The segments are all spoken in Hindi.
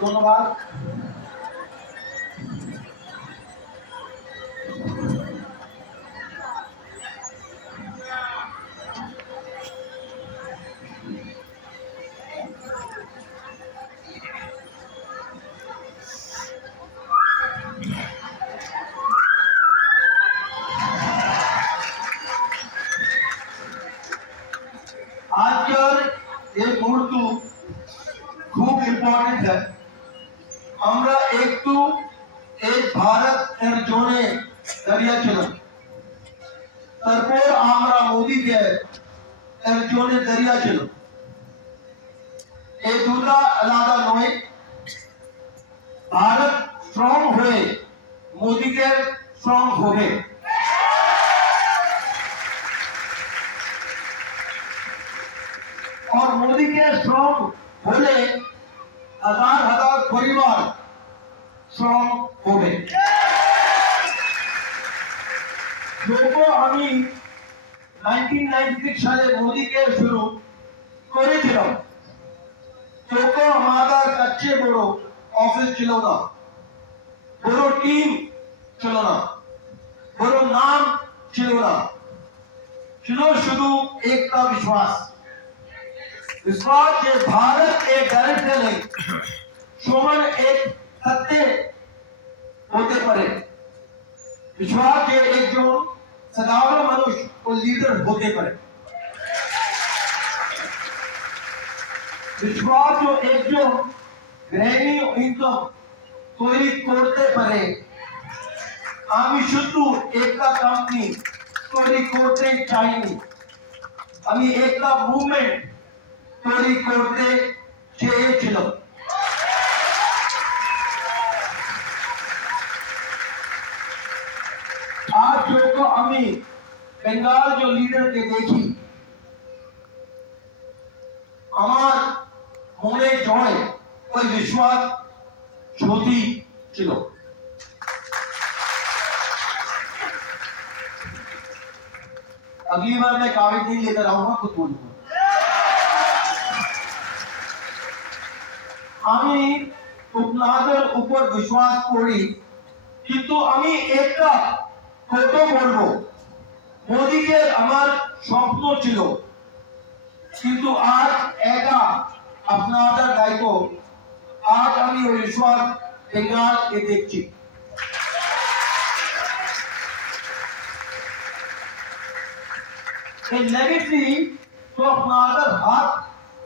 ধন্যবাদ। আজকের এই মুহূর্ত খুব ইম্পর্টেন্ট है। আমরা একটু এই ভারত এর জন্য দাঁড়িয়েছিলাম, তারপর আমরা মোদীকে এর জন্য দাঁড়িয়েছিলাম। এই দুটা আলাদা নয়। ভারত স্ট্রং হয়ে মোদীকে স্ট্রং হবে। और मोदी के स्ट्रॉन्ग होले हजार हजार परिवार स्ट्रॉन्ग होবে। যখন আমি 1996 সালে মোদীকে শুরু করেছিলাম, তখন আমাদের কাছে বড় অফিস ছিল না, বড় টিম ছিল না, বড় নাম ছিল না, ছিল শুধু একটা विश्वास যে ভারত এক ডাইরেক্টর নেই, সমান এক সত্য হতে পারে। विश्वास যে একজন সাধারণ মানুষ ও লিডার হতে পারে। विश्वास যে একজন গ্রেনি ইনকাম তৈরি করতে পারে। আমি শুধু একটা কোম্পানি তৈরি করতে চাইনি, আমি একটা মুভমেন্ট তৈরি করতে চেয়েছিলাম। आज जो আমি বেঙ্গল जो লিডারকে দেখি, আমার মনে জয় ওই বিশ্বাস সত্যি ছিল। अगली बार मैं कागज नहीं लेकर आऊंगा, खुद बोलूंगा। আমি আপনাদের উপর বিশ্বাস করি, কিন্তু আমি একটা কথা বলবো, মোদীকে আমার স্বপ্ন ছিল, কিন্তু আজ এটা আপনাদের দায়িত্ব। আজ আমি ওই বিশ্বাস বেঙ্গলকে দেখছি। এই লেগেসি তো আপনাদের হাত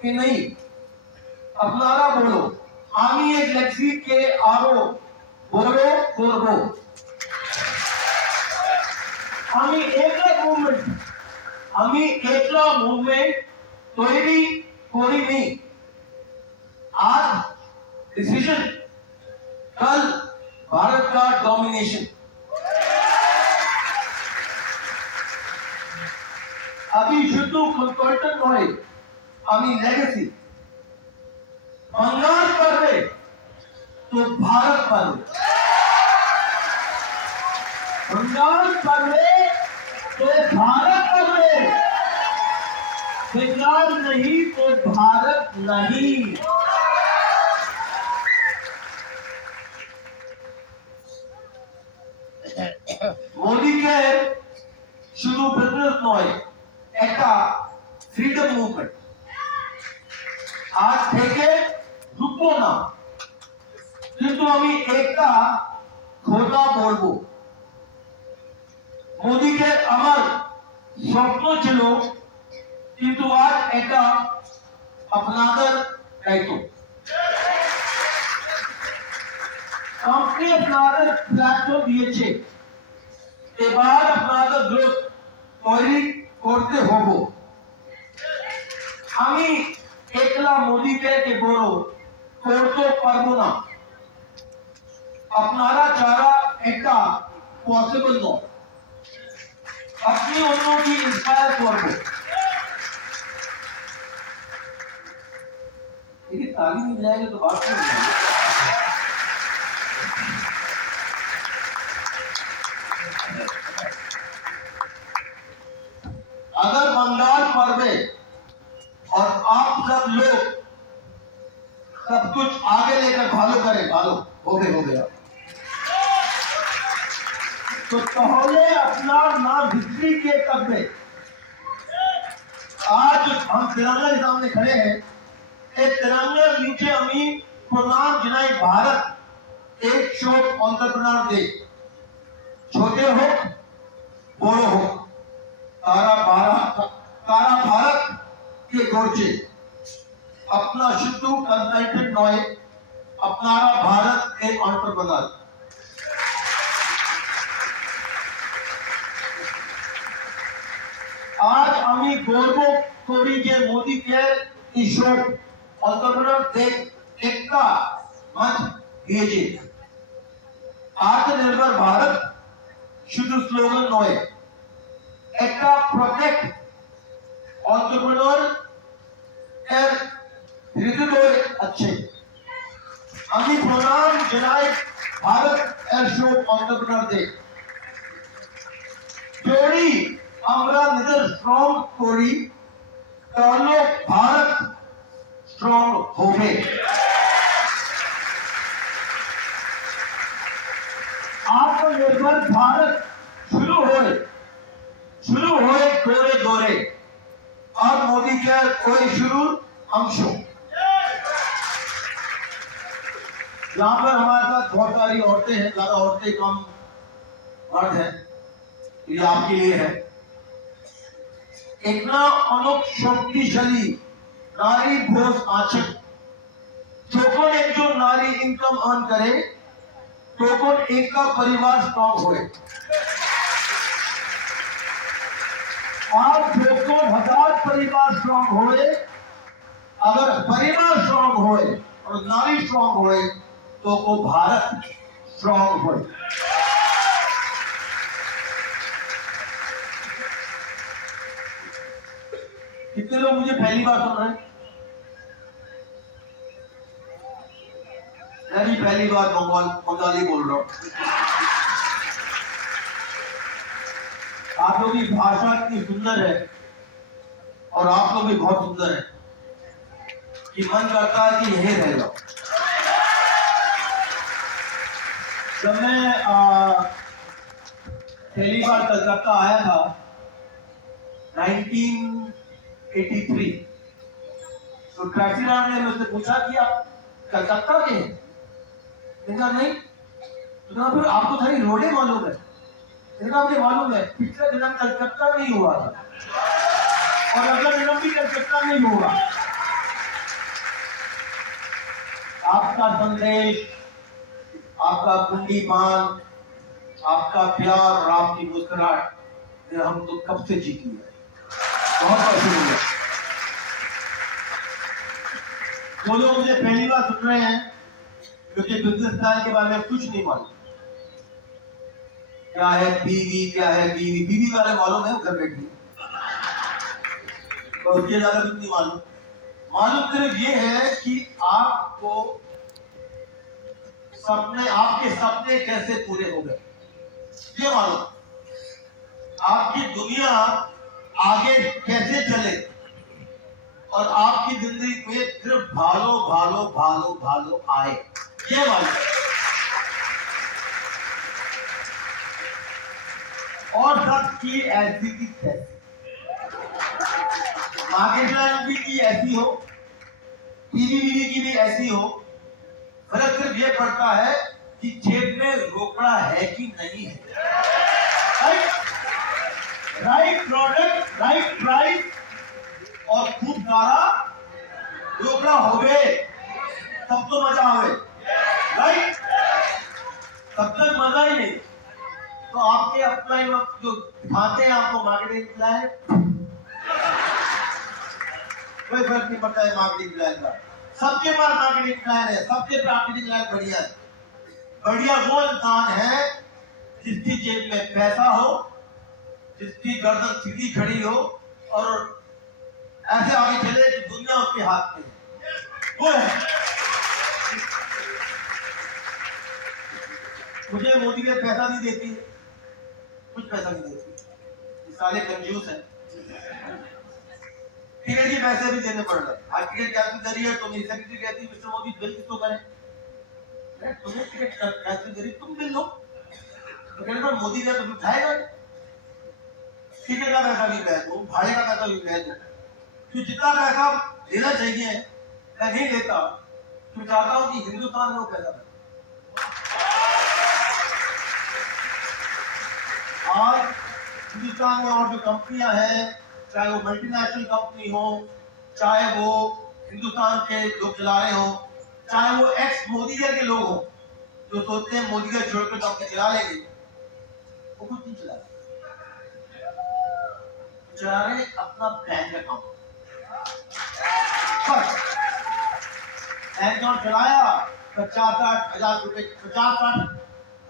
কে নেই। আপনারা বলো, আমি এই লেগেসিকে আরো বড় করব। আমি একলা মুভমেন্ট তৈরি করিনি। आज डिसीजन कल combination. अभी শুধু কনসালটেন্ট নয়, আমি লেগেসি। बंगाल পারবে तो भारत পারবে। बंगाल पारवे तो भारत पारवे, बंगाल नहीं तो भारत नहीं। मोदी के शुरू बिजनेस नয়, একটা फ्रीडम मूवमेंट। आज থেকে রুকবো না, কিন্তু আমি একটা কথা বলবো। মোদিকে আমার স্বপ্ন ছিল, কিন্তু আজ এটা আপনাদের দায়িত্ব। কোম্পানি আপনাদের প্ল্যাটফর্ম দিয়েছে, এবার আপনাদের গ্রোথ তৈরি করতে হবে। আমি একলা মোদিকে বড় করতে পারবো না, আপনারা যারা এটা পসিবল নয়। अपनी उन्नों की इंस्पायर करबो। लेकिन ताली मिल जाएगी तो बात नहीं होगी। अगर बंगाल पर्वे और आप सब लोग सब कुछ आगे लेकर भालो करें, भालो हो गया तो पहले अपना नाम हिस्ट्री के कब में। आज हम तिरंगा के सामने खड़े हैं, एक तिरंगा नीचे हमी प्रणाम जिनाई भारत एक शॉट एंटरप्रेन्योर डे। छोटे हो बड़ो हो, तारा भारत के गोरचे अपना शुद्ध कंसल्टेंट नॉय, अपनारा भारत एक एंटरप्रेन्योर। आज আমি গর্ব করি যে মোদিকে ঈশ্বর অন্তর্ভুক্ত দেশ একটা মঞ্চ দিয়েছে। আত্মনির্ভর ভারত শুধু স্লোগান নয়, একটা প্রজেক্ট অন্তর্ভুক্ত এর হৃদয় আছে। আমি প্রণাম জানাই ভারত এর সব অন্তর্ভুক্ত দেশ। যদি আমরা নিজের স্ট্রং করি তাহলে ভারত স্ট্রং হবে। आत्मनिर्भर भारत शुरू होए दौरे दौरे और मोदी के कोई शुरू अंशों। यहाँ पर हमारे साथ बहुत सारी औरतें हैं, ज्यादा औरतें कम मर्द हैं, ये आपके लिए है। इतना अनोख शक्तिशाली नारी भोज आचक जो एक जो नारी इनकम अर्न करे तो एक का परिवार स्ट्रॉन्ग होए। आप जो 1000 परिवार स्ट्रॉन्ग होए, अगर परिवार स्ट्रॉन्ग होए और नारी स्ट्रॉन्ग होए तो को भारत स्ट्रॉन्ग होए। कितने लोग मुझे पहली बार सुन रहे हैं? मैं भी पहली बार बंगाली बोल रहा हूं। आप लोग की भाषा इतनी सुंदर है और आप लोग भी बहुत सुंदर है कि मन करता है कि यही रह जाओ। जब मैं पहली बार कलकत्ता आया था 1983, तो टैक्सी ड्राइवर ने मुझसे पूछा कि आप कलकत्ता के हैं? मैंने नहीं। तो फिर आपको सारी रोडें मालूम है? मुझे मालूम है, पिछले जन्म कलकत्ता में ही हुआ था और अगला जन्म भी कलकत्ता में ही होगा। आपका संदेश, आपका कुंडीपान, आपका प्यार और आपकी मुस्कुराहट हम तो कब से जीती है। बहुत बहुत शुक्रिया। जो लोग मुझे पहली बार सुन रहे हैं, क्योंकि बिजनेस प्लान के बारे में कुछ नहीं मालूम, क्या है पीवी, क्या है बीवी। बीवी वाले मालूम है, घर बैठी तो उसके ज्यादा कुछ नहीं मालूम। मालूम सिर्फ ये है कि आपको सपने, आपके सपने कैसे पूरे हो गए, ये मालूम। आपकी दुनिया आगे कैसे चले और आपकी जिंदगी में सिर्फ भालो भालो भालो भालो आए, ये मालूम। और सबकी ऐसी की तैसी, मार्केट लाइन की ऐसी हो, टीवी की भी ऐसी हो। फर्क सिर्फ ये पड़ता है कि जेब में रोकड़ा है कि नहीं है। राइट प्रोडक्ट, राइट प्राइस और खूब सारा रोकड़ा हो गए तब तो मजा आवे, राइट। तब तक मजा ही नहीं। तो आपके अपलाइन जो दिखाते हैं आपको मार्केटिंग प्लान, कोई फर्क नहीं पड़ता है मार्केटिंग प्लान का। सबके पास मार्केटिंग प्लान है, सबके मार्केटिंग प्लान बढ़िया है। बढ़िया वो इंसान है जिसकी जेब में पैसा हो, जिसकी गर्दन सीधी खड़ी हो और ऐसे आगे चले कि दुनिया उसके हाथ में, वो है। मुझे मोदी ने पैसा नहीं देती, कुछ पैसा नहीं देती, साले कंजूस है। टिकट के पैसे भी देने पड़ रहे। आज टिकट कैंसिल करी है तो मेरी सेक्रेटरी कहती है मिस्टर मोदी बिल किसको करें, तुम्हें टिकट कैंसिल करी तुम बिल लो, तो कहने पर मोदी का तुम उठाएगा, टिकट का पैसा भी मैं दूं, भाड़े का पैसा भी मैं दूं, तो जितना पैसा देना चाहिए मैं नहीं देता, तो चाहता हूं कि हिंदुस्तान में वो पैसा दे। आज हिंदुस्तान में और जो कंपनियां हैं, चाहे वो मल्टीनेशनल कंपनी हो, चाहे वो हिंदुस्तान के लोग चला रहे हो, चाहे वो एक्स मोदी के लोग हो जो सोचते हैं मोदी का छोड़कर कंपनी चला लेंगे, वो कुछ नहीं चला रहे अपना बैंक अकाउंट। बैंक अकाउंट चलाया, 50-60 हजार रुपए, 50-60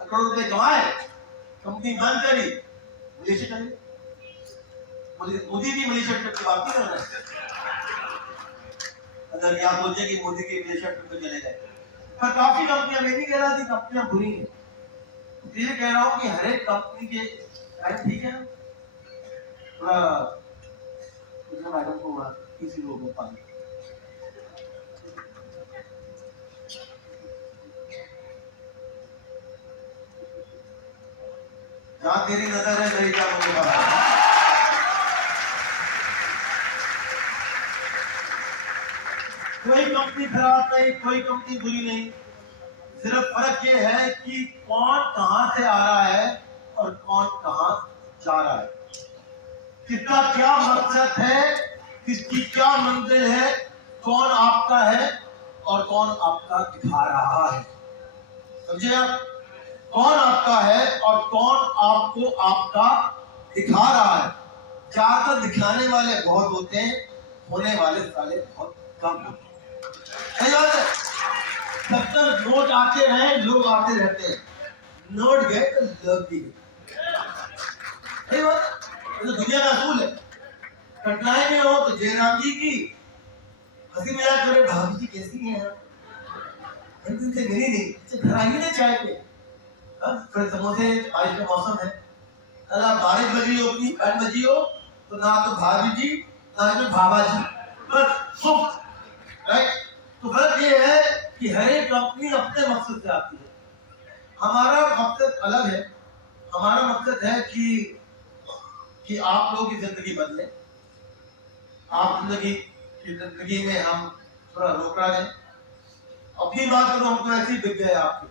करोड़ रुपए कमाए, कंपनी बंद करी, मलेशिया चले। मोदी की मलेशिया ट्रिप की बात नहीं कर रहे, अगर आप सोचे कि मोदी की मलेशिया ट्रिप पे चले गए, पर काफी कंपनियां, मैं नहीं कह रहा थी कंपनियां बुरी हैं, ये कह रहा हूं कि हर एक कंपनी के ठीक है थोड़ा मैडम को किसी लोग में पानी जहां तेरी नजर है मेरी क्या मुझे पता। कोई कंपनी खराब नहीं, कोई कंपनी बुरी नहीं, सिर्फ फर्क ये है कि कौन कहां से आ रहा है और कौन कहां जा रहा है, किसका क्या मकसद है, किसकी क्या मंजिल है, कौन आपका है और कौन आपका दिखा रहा है। समझे आप, कौन आपका है और कौन आपको आपका दिखा रहा है। ज्यादातर दिखाने वाले बहुत होते हैं, होने वाले साले बहुत कम होते हैं। सही बात है। तब तक नोट आते रहे, लोग आते रहते हैं, नोट गए तो लोग भी गए। सही बात है, तो दुनिया का असूल है। कठिनाई में हो तो जयराम जी की हंसी मजाक करे, भाभी जी कैसी हैं, दिन से मिली नहीं, घर आइए ना चाय पे, फिर समोसे, आज का मौसम है, अगर बारिश बजी हो, अपनी ठंड बजी हो, तो ना तो भाभी जी ना तो भाभा जी, बस सुख, राइट। तो फर्क ये है कि हर एक कंपनी अपने मकसद से आती है, हमारा मकसद अलग है। हमारा मकसद है कि आप लोगों की जिंदगी बदले, आप जिंदगी में हम थोड़ा रोकड़ा दें। अपनी बात करो, हम तो ऐसे ही बिक गए आपके,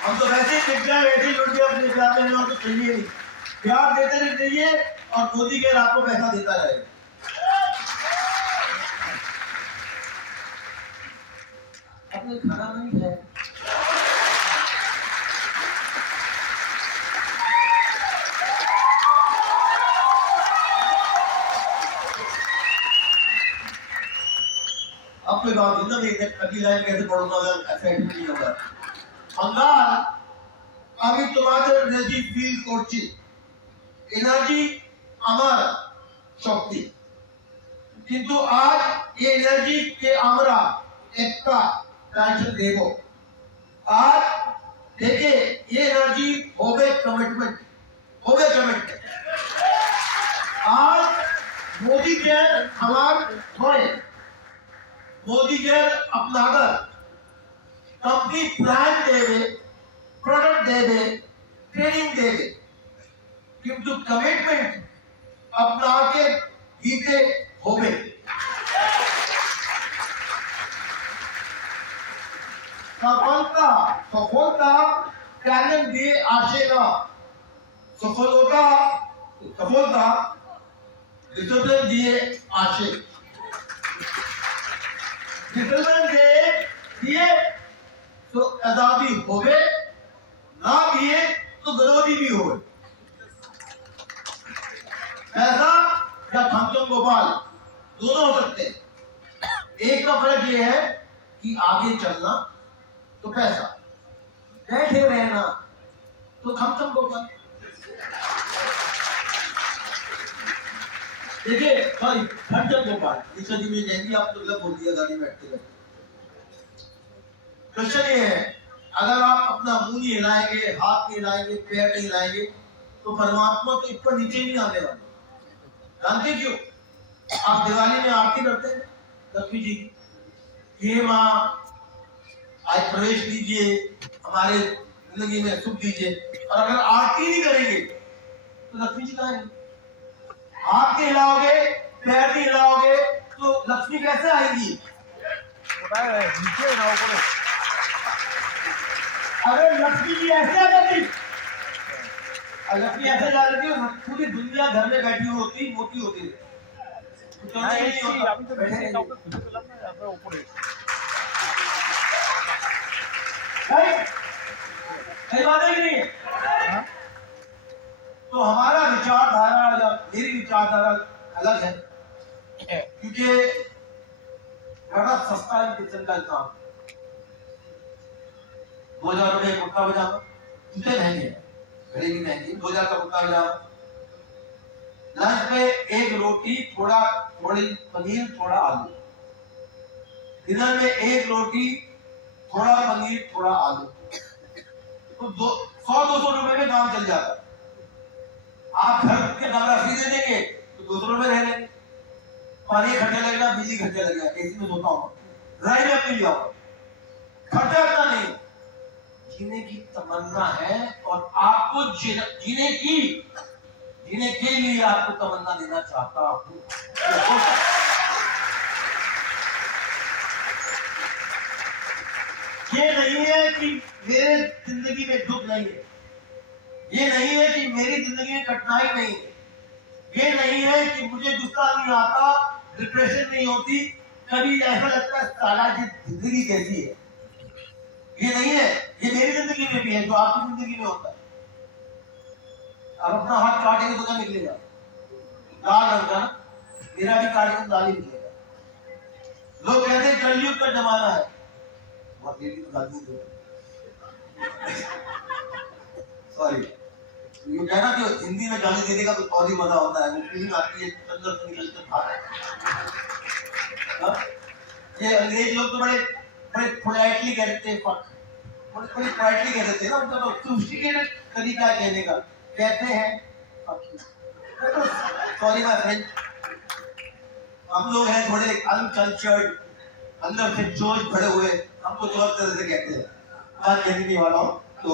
हम तो वैसे ही बिक गए, वैसे ही लुट गए अपने प्यार देने वाले, तो चाहिए नहीं, प्यार देते नहीं चाहिए और मोदी के आपको पैसा देता रहेगा। अपने खाना नहीं है, अब कोई बात नहीं, अगली लाइन कैसे पढ़ूंगा अगर ऐसा नहीं होगा। बंगाल আমি তোমাদের এনার্জি ফিল করছি। এনার্জি আমার শক্তি, কিন্তু আজ এই এনার্জিকে আমরা একটা ডাইরেকশন দেব। आज देखिए ये एनर्जी हो गए कमिटमेंट, हो गए कमिटमेंट। आज मोदी के हमारे होए, मोदी के अपनाकर कंपनी प्लान देवे, प्रोडक्ट देवे, ट्रेनिंग देवे, किंतु कमिटमेंट अपना के जीते हो गए। सफलता सफलता टैलेंट দিয়ে আসে না, সফলতা সফলতা ডিসিপ্লিন দিয়ে আসে। ডিসিপ্লিন দিয়ে तो आजादी होवे, ना दिए तो विरोधी भी होवे। पैसा या थमचम गोपाल दोनों हो सकते हैं। एक का फर्क ये है कि आगे चलना तो पैसा, बैठे रहना तो थमचम गोपाल। देखिए सॉरी थमचम गोपाल इस जी में जाएंगी, आप तो गलत बोल दिया गाड़ी में बैठते बैठते। क्वेश्चन ये है, अगर आप अपना मुंह नहीं हिलाएंगे, हाथ नहीं हिलाएंगे, पैर नहीं हिलाएंगे तो परमात्मा तो ऊपर नीचे नहीं आने वाले। जानते क्यों? आप दिवाली में आरती करते हैं लक्ष्मी जी की, हे माँ आज प्रवेश दीजिए, हमारे जिंदगी में सुख दीजिए, और अगर आरती नहीं करेंगे तो लक्ष्मी जी कहाँ आएंगे? हाथ नहीं हिलाओगे, पैर नहीं हिलाओगे तो लक्ष्मी कैसे आएंगी? अगर लक्ष्मी जी ऐसे आ जाती, लक्ष्मी ऐसे जा रही थी, पूरी दुनिया घर में बैठी हुई होती, मोटी होती। सही बात है कि नहीं? तो हमारा विचारधारा या मेरी विचारधारा अलग है, क्योंकि बड़ा सस्ता है किचन का काम। 2000 रुपए कुर्ता पजामा, जूते महंगे हैं, घड़ी भी महंगी, 2000 का कुर्ता पजामा। लंच में एक रोटी, थोड़ी पनीर, थोड़ा आलू। डिनर में एक रोटी, थोड़ा पनीर, थोड़ा आलू, तो 100-200 रुपए में काम चल जाता। आप घर के कमरा फ्री दे देंगे तो 200 रुपए रह लेंगे, पानी खर्चा लगेगा, बिजली खर्चा लगेगा, एसी में सोता हूँ, राय में पी जाओ, खर्चा इतना नहीं। जीने की तमन्ना है और आपको जीने के लिए आपको तमन्ना देना चाहता हूं। ये नहीं है कि मेरे जिंदगी में दुख नहीं है, ये नहीं है कि मेरी जिंदगी में कठिनाई नहीं है, ये नहीं है कि मुझे गुस्सा नहीं आता, डिप्रेशन नहीं होती, कभी ऐसा लगता है साला की जिंदगी कैसी है। ये नहीं है, ये मेरी जिंदगी में भी है जो आपकी जिंदगी में होता है। अब अपना हाथ काटेंगे तो क्या निकलेगा? लाल रंग का ना, मेरा भी काटेंगे तो लाल ही निकलेगा। लोग कहते हैं कलयुग का जमाना है, बहुत देरी तो गाली दो, सॉरी, ये कहना कि हिंदी में गाली देने का कुछ और ही मजा होता है, वो फीलिंग आती है अंदर से निकलकर बाहर। ये अंग्रेज लोग तो बड़े पोलाइटली कहते हैं, बड़े पोलाइटली कहते थे ना, उनका तो सोफिस्टिकेटेड तरीका कहने का, कहते हैं सॉरी माय फ्रेंड, हम लोग हैं थोड़े अनकल्चर्ड, अंदर से जोश भरे हुए, हमको तो और तरह से कहते हैं। बात कहने नहीं वाला हूँ तो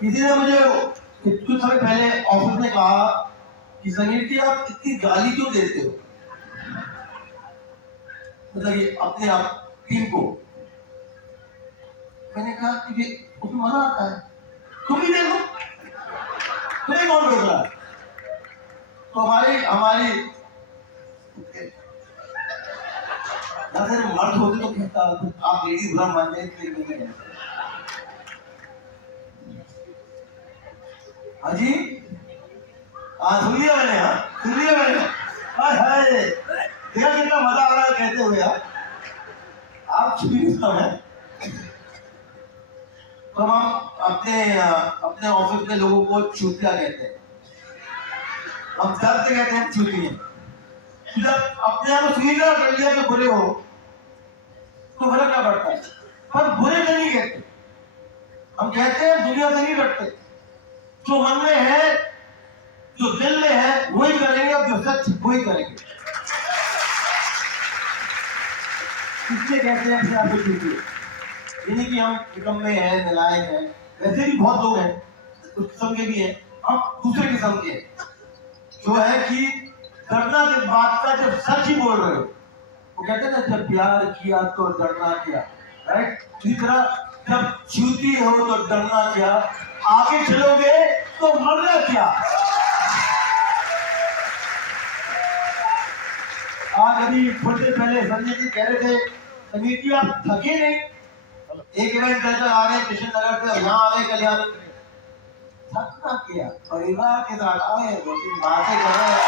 किसी ने मुझे कुछ समय पहले ऑफिस में कहा कि समीर जी आप इतनी गाली क्यों देते हो, मतलब ये अपने आप टीम को। मैंने कहा कि ये उसमें मजा आता है, तुम ही देखो, तुम्हें कौन रोक रहा है? तो हमारी अगर मर्द होते तो कहता आप लेडी बुरा मान जाए, हाजी हाँ सुन लिया मैंने, हाँ सुन लिया मैंने। हाय हाय देखा कितना मजा आ रहा है कहते हुए यार, आप छुट्टी है। तो हम अपने ऑफिस में लोगों को चूतिया कहते हैं, हम दर्द से कहते हैं चूतिया। जब अपने आप स्वीकार कर लिया कि बुरे हो तो फर्क क्या पड़ता है, पर बुरे से नहीं कहते, हम कहते हैं दुनिया से नहीं डरते। जो मन में है, जो दिल में है वही करेंगे, और जो सच वही करेंगे। इसलिए कहते हैं अपने आप को चूतिया। ये नहीं कि हम निकम्मे हैं, नालायक हैं, वैसे भी बहुत लोग हैं, कुछ किस्म के भी हैं, हम दूसरे किस्म के हैं, जो है कि डरना किस बात का जब सच ही बोल रहे हो। वो कहते हैं ना, जब प्यार किया तो डरना क्या, राइट। इसी तरह जब चूती हो तो डरना क्या, आगे चलोगे तो मरना क्या। आज अभी थोड़ी देर पहले संजय जी कह रहे थे, संजीत जी आप थके नहीं, एक इवेंट करके आ रहे कृष्ण नगर से, यहाँ आ रहे कल्याण, थकना क्या, परिवार के साथ आए, दो तीन बातें कर रहे हैं।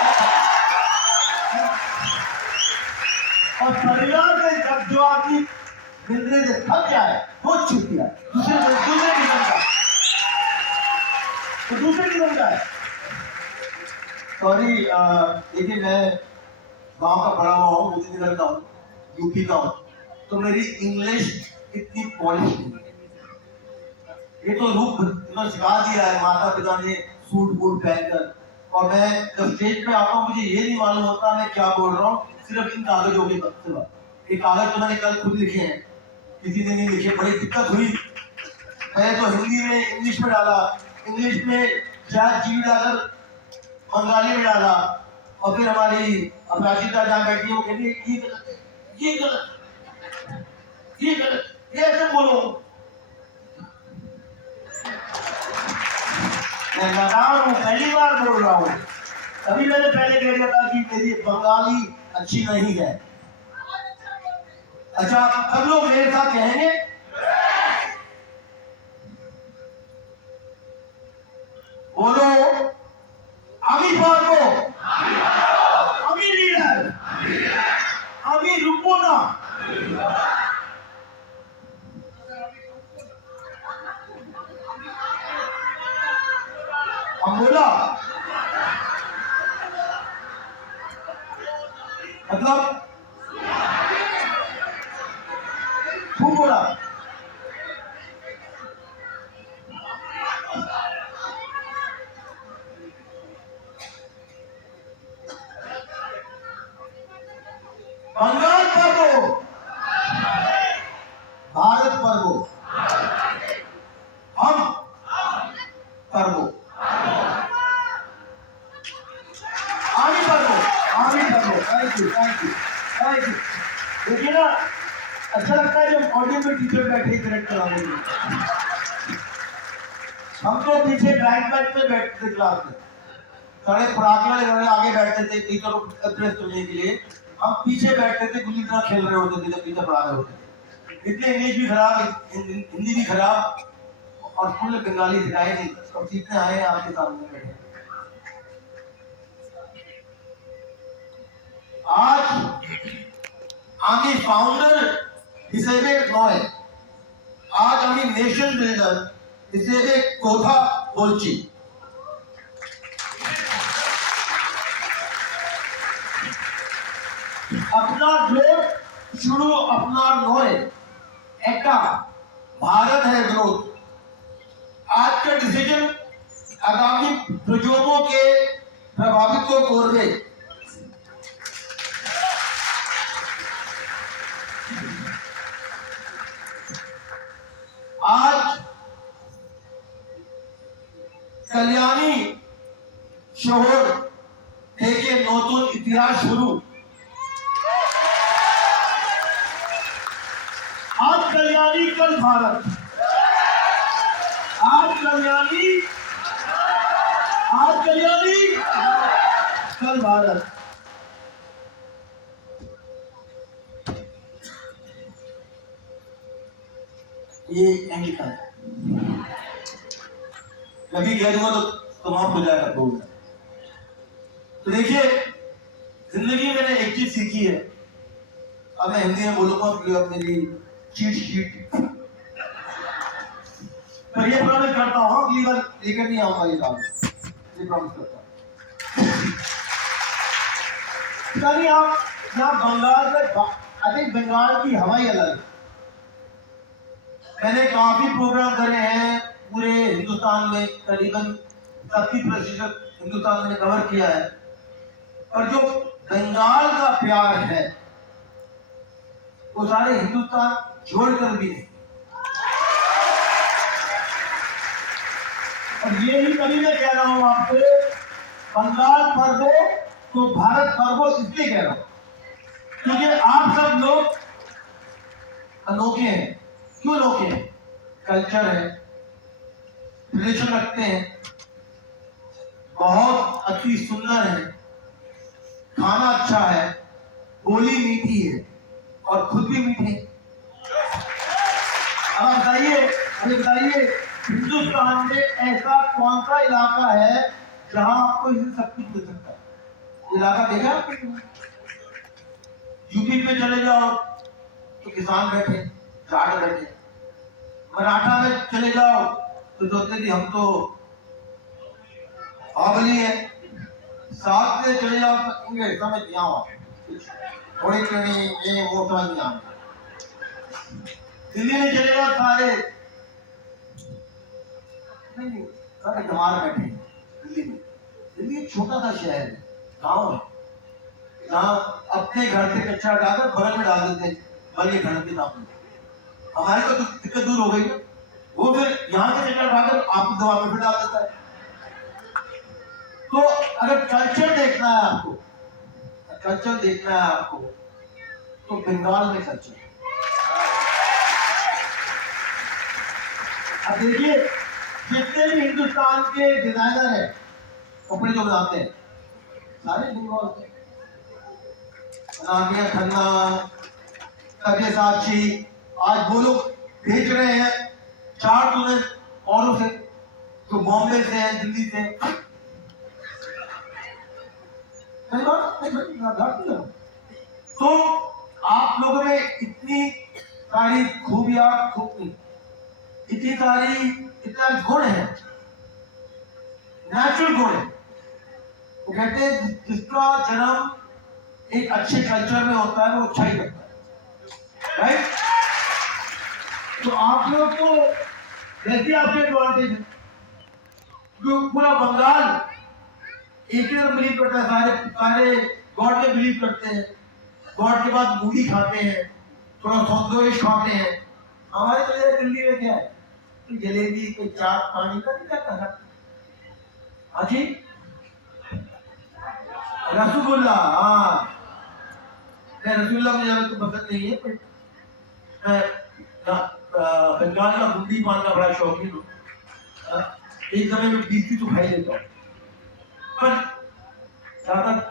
और परिवार में जब जो आदमी मिलने से थक जाए वो छूट गया, दूसरे किस्म का, तो दूसरे किस्म का है। सॉरी देखिए मैं गांव का पढ़ा हुआ हूँ, बुद्धिनगर का हूँ, यूपी का हूँ, तो मेरी इंग्लिश इतनी पॉलिश नहीं है। ये तो रूप इन्होंने सिखा दिया है माता पिता ने सूट बूट पहनकर, और मैं जब स्टेज पे आता हूँ मुझे ये नहीं मालूम होता मैं क्या बोल रहा हूँ, सिर्फ इन कागजों के सिवा। ये कागज तो मैंने कल खुद लिखे हैं, किसी ने नहीं लिखे, बड़ी दिक्कत हुई। मैंने तो हिंदी में इंग्लिश में डाला, इंग्लिश में चैट जीपीटी डालकर बंगाली में डाला, और फिर हमारी अपराजिता जहाँ बैठी है वो कहती है ये गलत है, ये गलत, ये गलत, ये ऐसे बोलो। मैं नादान हूँ, पहली बार बोल रहा हूँ, तभी मैंने पहले कह दिया था कि मेरी बंगाली अच्छी नहीं है। अच्छा सब लोग मेरे साथ कहेंगे, बोलो আমি পারবো, আমি লিডার, আমি রুকবো না। हम बोला मतलब खूब बोला। बंगाल पर्वो, भारत पर्वो, हम पर्वो, आमी पर्वो, आमी पर्वो। Thank you thank you thank you. देखिए ना अच्छा लगता है जब ऑडियो में टीचर बैठे करेक्ट कराने में। हम तो पीछे ड्राइंग बेंच पे बैठते थे क्लास में, सारे प्रार्थना आगे बैठते थे टीचर को एड्रेस करने के लिए, हम पीछे बैठते थे, गुल्ली तरह खेल रहे होते थे जब टीचर पढ़ा रहे होते थे। इतने इंग्लिश भी खराब, हिंदी भी खराब, और स्कूल में बंगाली सिखाए नहीं, सब सीखने आए हैं आपके सामने बैठे। आज আমি ফাউন্ডার হিসেবে নয়, আজ আমি নেশন বিল্ডার হিসেবে কথা বলছি। আপনার গ্রোথ শুরু আপনার নয়, একটা भारत है ग्रोथ। आज का डिसीजन आगामी प्रजोगों के प्रभावित को করবে। आज कल्याणी শহর থেকে নতুন ইতিহাস শুরু। आज कल्याणी कल भारत, आज कल्याणी कल भारत। ये एंग्लिकन है, कभी कह दूंगा तो तो माफ हो जाएगा तो। तो देखिए, जिंदगी में मैंने एक चीज सीखी है, अब मैं हिंदी में बोलूंगा कि अब मेरी चीट शीट, पर ये प्रॉमिस करता हूँ अगली बार लेकर नहीं आऊंगा ये काम, ये प्रॉमिस करता हूँ। आप यहाँ बंगाल में, अधिक बंगाल की हवा ही अलग है। मैंने काफी प्रोग्राम करे हैं पूरे हिंदुस्तान में, करीबन 70% हिंदुस्तान में कवर किया है, और जो बंगाल का प्यार है वो सारे हिंदुस्तान छोड़कर भी नहीं। और ये ही कभी मैं कह रहा हूं आपको, बंगाल पर्वो तो भारत पर्वो इसलिए कह रहा हूं क्योंकि आप सब लोग अनोखे हैं। क्यों अनोखे हैं? कल्चर है, रिलेशन रखते हैं, बहुत अति सुंदर है, खाना अच्छा है, बोली मीठी है और खुद भी मीठे। अब बताइए, हिंदुस्तान में ऐसा कौन सा इलाका है जहां आपको इसे सब कुछ मिल सकता है? इलाका देखा आपने? यूपी पे चले जाओ तो किसान बैठे, जाट बैठे। मराठा में चले जाओ तो सोचते कि हम तो बाहुबली है। साथ में चले जाओ तो इंग्लिश समझ नहीं आओ, थोड़ी ट्रेनिंग ये वो समझ नहीं आता। दिल्ली में चले जाओ सारे नहीं, सारे जमात बैठे दिल्ली में। दिल्ली एक छोटा सा शहर है, गांव है, जहाँ अपने घर से कचरा डालकर बगल में डाल देते हैं, बल्कि घर के नाम। हमारे को तो दिक्कत दूर हो गई, वो फिर यहाँ से कचरा डालकर आपकी दवा में फिर डाल देता है। तो अगर कल्चर देखना है आपको, तो बंगाल में कल्चर। अब देखिए, जितने भी हिंदुस्तान के डिजाइनर हैं, कपड़े जो बनाते हैं, सारे बंगाल से। नामिया खन्ना, सब्यसाची, आज वो लोग भेज रहे हैं 4 स्टूडेंट औरों से, जो बॉम्बे से है, दिल्ली से। तो आप लोगों में इतनी सारी खूबियां, इतनी सारी, इतना गुण है, नेचुरल गुण है। वो कहते हैं जिसका जन्म एक अच्छे कल्चर में होता है वो अच्छा ही करता है, राइट? तो आप लोग को वैसे आपके एडवांटेज है, जो पूरा बंगाल एक ही तरफ बिलीव करता है, सारे गॉड में बिलीव करते हैं, गॉड के बाद मूढ़ी खाते हैं, थोड़ा सौंदर्य खाते हैं। हमारे तो दिल्ली में क्या है, तो जलेबी, कोई चाट, पानी का क्या करना। हाजी रसगुल्ला, हाँ, रसगुल्ला मुझे तो पसंद नहीं है, बंगाल का बूंदी पान का बड़ा शौकीन हूँ। एक समय में 20 तो खा ही लेता हूँ, पर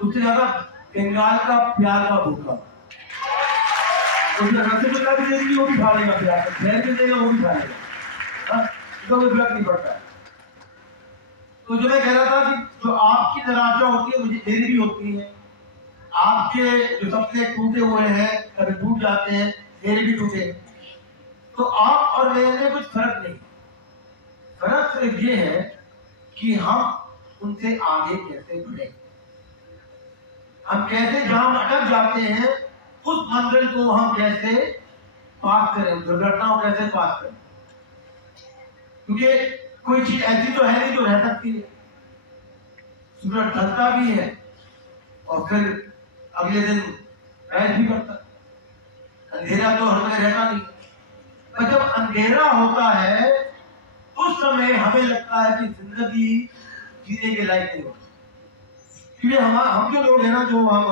उससे ज्यादा बंगाल का प्यार का भूखा। रसगुल्ला भी देगी वो भी खा लेगा, प्यार खैर भी देगा वो भी खा लेगा, तो कोई फर्क नहीं पड़ता है। तो जो मैं कह रहा था कि जो आपकी निराशा होती है, मुझे मेरी भी होती है। आपके जो सपने टूटे हुए हैं, कभी टूट जाते हैं, मेरे भी टूटे। तो आप और मेरे में कुछ फर्क नहीं, फर्क सिर्फ ये है कि हम उनसे आगे कैसे बढ़े, हम कैसे जहां अटक जाते हैं उस मंजिल को हम कैसे पास करें, दुर्घटनाओं कैसे पास करें। क्योंकि कोई चीज ऐसी तो है नहीं जो रह सकती है, सूरज ढलता भी है और फिर अगले दिन ऐश भी करता। अंधेरा तो हर जगह रहता नहीं, पर जब अंधेरा होता है उस समय हमें लगता है कि जिंदगी जीने के लायक नहीं होती। क्योंकि हम जो लोग हैं ना, जो हम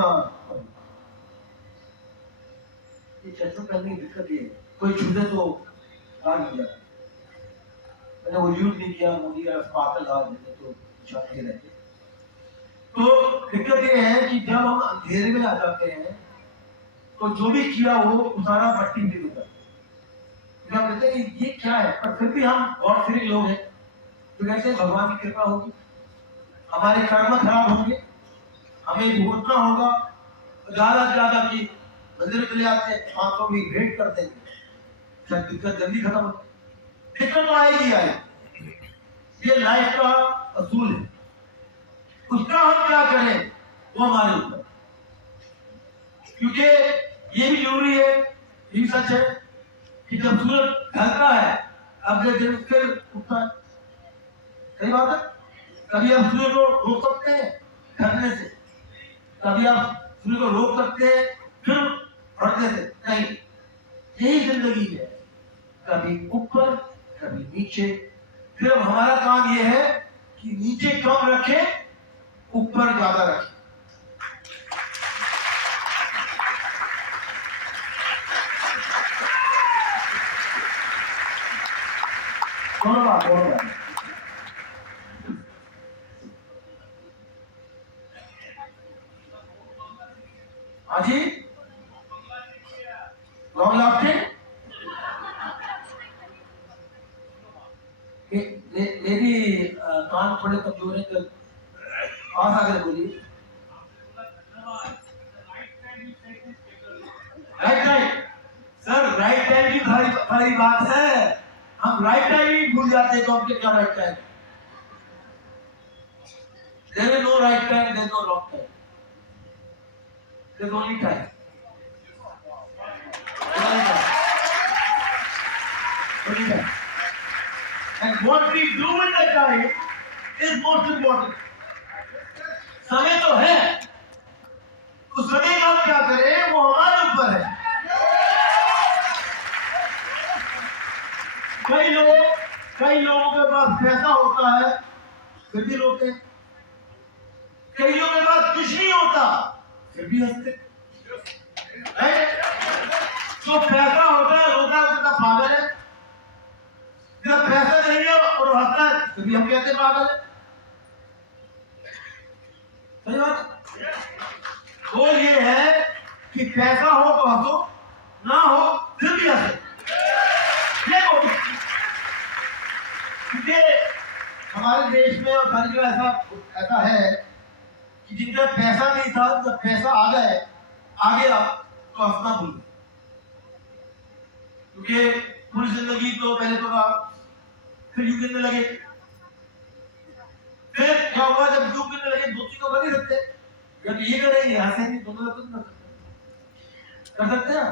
चश्मे पहनने की दिक्कत ये, कोई छूटे तो आ नहीं जाता। मैंने वो यूज नहीं किया, मोदी का स्पार्कल आ जाते तो चौथे रहते। तो दिक्कत ये है कि जब हम अंधेरे में आ जाते हैं तो जो भी किया वो सारा मट्टी में होता है। हम कहते हैं ये क्या है, पर फिर भी हम गॉड फीयरिंग लोग हैं, तो कहते हैं भगवान की कृपा होगी, हमारे कर्म खराब होंगे, हमें भुगतना होगा। ज्यादा से ज्यादा की मंदिर चले आते हैं, 500 भी भेंट कर देंगे, सब दिक्कत जल्दी खत्म हो। दिक्कत तो आएगी आएगी, ये लाइफ का असूल है। उसका हम क्या करें वो हमारे ऊपर, क्योंकि ये भी जरूरी है, ये भी सच है कि जब सूरज ढलता है अगले दिन फिर उठता है। सही बात है। कभी आप सूर्य को रोक सकते हैं ढलने से, कभी आप सूर्य को रोक सकते हैं फिर बढ़ने से नहीं। यही जिंदगी है, कभी ऊपर कभी नीचे। फिर अब हमारा काम यह है कि नीचे कम रखें, ऊपर ज्यादा रखें। दोनों बात। हाँ जी, लॉन्ग लास्टिंग। मेरी कान थोड़े कमजोर है, पास आकर बोलिए। Right time sir, right time की भारी बात है। हम राइट टाइम ही भूल जाते हैं, तो हमके क्या right time? There is no right time, there is no wrong time, there is only time. And what we do with that time is most important. समय तो है, उस समय का हम क्या करें वो हमारे ऊपर है। कई लोगों के पास पैसा होता है फिर भी रोते, कई लोगों के पास कुछ नहीं होता फिर भी हंसते। जो पैसा होता है रोता है उसका पागल है, जब पैसा नहीं है और हंसता है फिर भी हम कहते पागल है। सही बात। वो ये है कि पैसा हो तो हंसो, ना हो फिर भी हंसो। हमारे देश में और हर जगह ऐसा है कि जिनका पैसा नहीं था, जब पैसा आ गया तो हंसना भूल गए। क्योंकि पूरी जिंदगी तो पहले तो था, फिर यूं गिनने लगे, फिर क्या हुआ जब यूं गिनने लगे दोस्ती तो कर नहीं सकते, जब ये करेंगे हंसे नहीं, दोनों तो कर सकते हैं।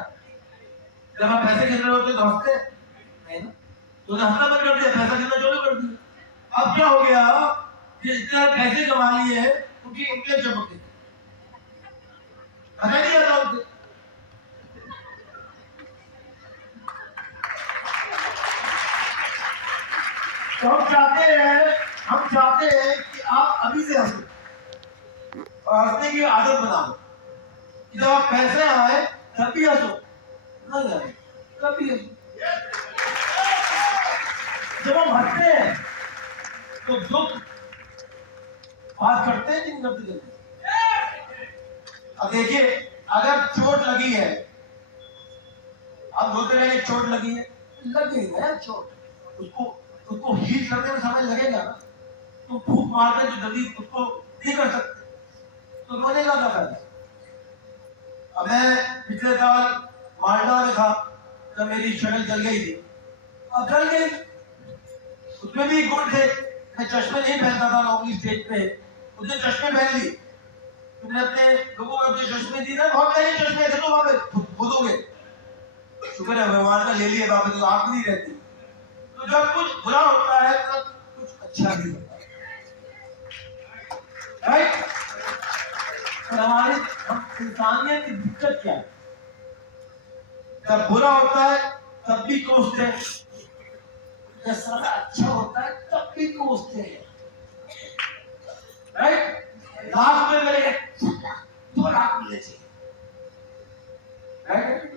जब आप पैसे गिन रहे होते तो हंसते नहीं ना, तो हंसना बंद कर दिया, पैसा गिनना चालू कर दिया। अब क्या हो गया, जिसने पैसे कमा लिए हैं उनकी उंगलियां चमकती, हंसा नहीं आता उनसे। तो हम चाहते हैं कि आप अभी से हंसो और हंसने की आदत बना लो। जब आप पैसे आए तब भी हंसो, नहीं आए तब भी हंसो। जब हम हंसते हैं तो दुख बात करते हैं कि नहीं करते? अब देखिए, अगर चोट लगी है, अब बोलते रहे चोट लगी है चोट, उसको हील करने में समय लगेगा ना। तो फूक मारकर जो जल्दी उसको नहीं कर सकते तो रोने का क्या फायदा। अब मैं पिछले साल माल्टा में था, जब मेरी शक्ल जल गई थी, अब जल गई, उसमें भी गुण थे। मैं चश्मे नहीं पहनता था नॉर्मली स्टेज पे, उसने चश्मे पहन ली, तुमने अपने लोगों को अपने चश्मे दिए ना, बहुत महंगे चश्मे थे, तो वहां पे खुदोगे। शुक्र है भगवान का ले लिया, बाबा तो आंख नहीं रहती। तो जब कुछ बुरा होता है तो कुछ अच्छा भी होता है, राइट? और हमारे इंसानियत की दिक्कत क्या है, जब बुरा होता है तब भी कोसते हैं, जब सब अच्छा होता है तब भी कोसते हैं, राइट? लाख में मेरे 2 लाख मिले थे, राइट?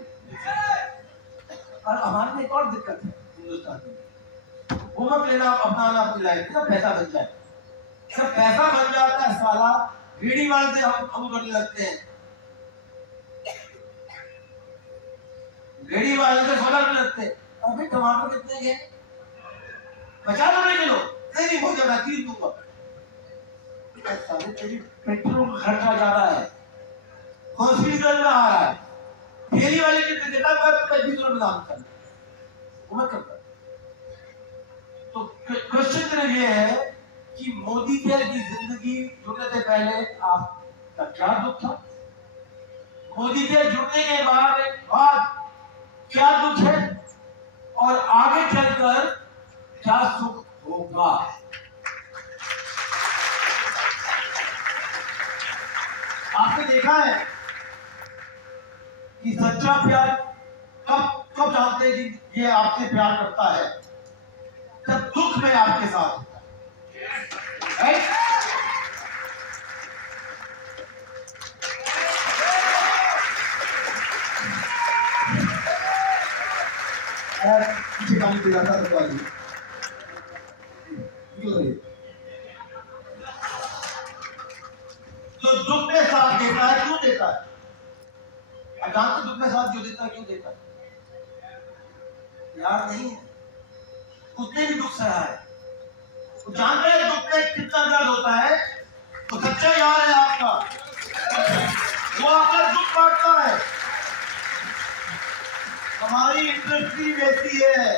और हमारे में एक और दिक्कत है हिंदुस्तान में, वो मत लेना अपना अपनी लाइफ में पैसा बन जाए। जब पैसा बन जाता है साला रेडी वाले से हम करने लगते हैं, रेडी वाले से सोलर में लगते हैं। अभी टमाटर कितने के? 50 रुपए किलो? नहीं मुझे मैं 30 दूंगा। साले तेरी पेट्रोल का खर्चा ज्यादा है, हॉस्पिटल में आ रहा है, फेरी वाले की देता है 25 रुपए दाम कर, वो मत करता। तो क्वेश्चन मेरा ये है कि मोदी केयर की जिंदगी जुड़ने से पहले आपका क्या दुख था, मोदी केयर जुड़ने के बाद क्या दुख है, और आगे चलकर क्या सुख होगा। आपने देखा है कि सच्चा प्यार कब कब जानते हैं कि ये आपसे प्यार करता है, जब दुख में आपके साथ है। पीछे पानी पी जाता है तो दुख में साथ देता है, क्यों देता है? अचानक दुख में साथ क्यों देता है, क्यों देता है? यार नहीं है, उसने भी दुख सहा है, वो जानता है दुख में कितना दर्द होता है, तो सच्चा यार है आपका, वो आकर दुख बांटता है। हमारी इंडस्ट्री वैसी है,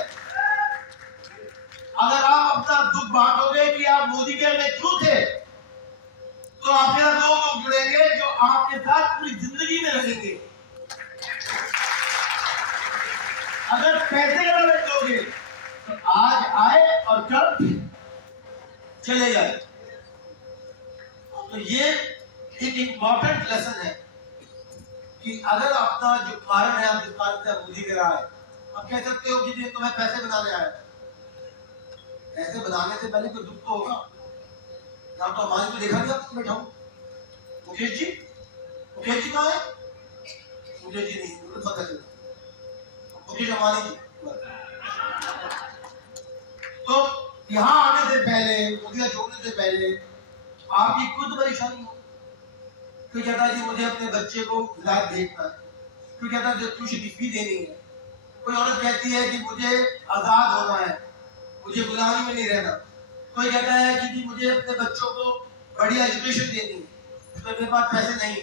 अगर आप अपना दुख बांटोगे कि आप मोदी केयर में क्यों थे, तो आपके साथ दो लोग जुड़ेंगे जो आपके साथ पूरी जिंदगी में रहेंगे। अगर पैसे का लालच दोगे तो आज आए और कल चले जाए। तो ये एक इंपॉर्टेंट लेसन है कि अगर अपना जो कारण है, आप जिस कारण से मोदी के रहा है, आप कह सकते हो कि तुम्हें पैसे बनाने आया, पैसे बनाने से पहले तो दुख तो होगा। आप तो हमारे को देखा गया बैठा हूं, मुकेश जी कहाँ है? मुकेश जी नहीं, मुझे पता चला मुकेश अंबानी जी। तो यहाँ आने से पहले, मोदी जोड़ने से पहले आपकी खुद परेशानी हो। कोई कहता है जी मुझे अपने बच्चे को लाइफ देखना है, कोई कहता है ट्यूशन फीस देनी है, कोई औरत कहती है कि मुझे आजाद होना है, मुझे गुलामी में नहीं रहना, कोई कहता है कि जी मुझे अपने बच्चों को बढ़िया एजुकेशन देनी है, तो मेरे पास पैसे नहीं।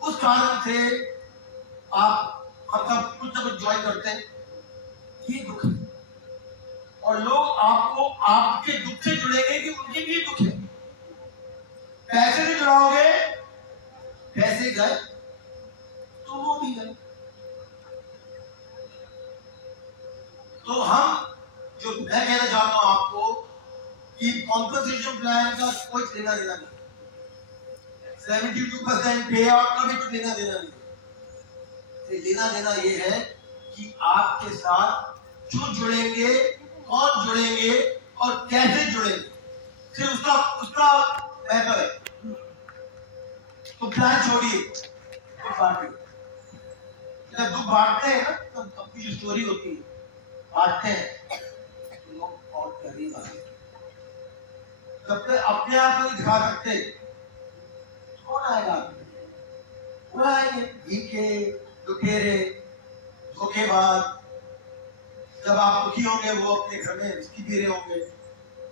उस कारण से आप सब कुछ ना कुछ ज्वाइन करते हैं, ये दुख है, और लोग आपको आपके दुख से जुड़ेंगे कि उनके भी दुख है। पैसे से जुड़ाओगे, पैसे गए तो वो भी गए। तो हम जो मैं कहना चाहता हूं आपको कि कॉम्पनसेशन प्लान का कोई लेना देना नहीं, 72% पे आउट का भी कुछ लेना देना नहीं। लेना देना ये है कि आपके साथ जो जुड़ेंगे, कौन जुड़ेंगे और कैसे जुड़ेंगे, फिर उसका बेहतर है। तो प्लान छोड़िए, दुख बांटिए। जब दुख बांटते हैं ना, तब अपनी जो स्टोरी होती है, बांटते हैं तो लोग और करीब आते हैं। जब तक अपने आप को नहीं दिखा सकते, कौन आएगा? वो आएंगे भीखे, लुटेरे, धोखेबाज। जब आप दुखी होंगे, वो अपने घर में विस्की पी रहे होंगे,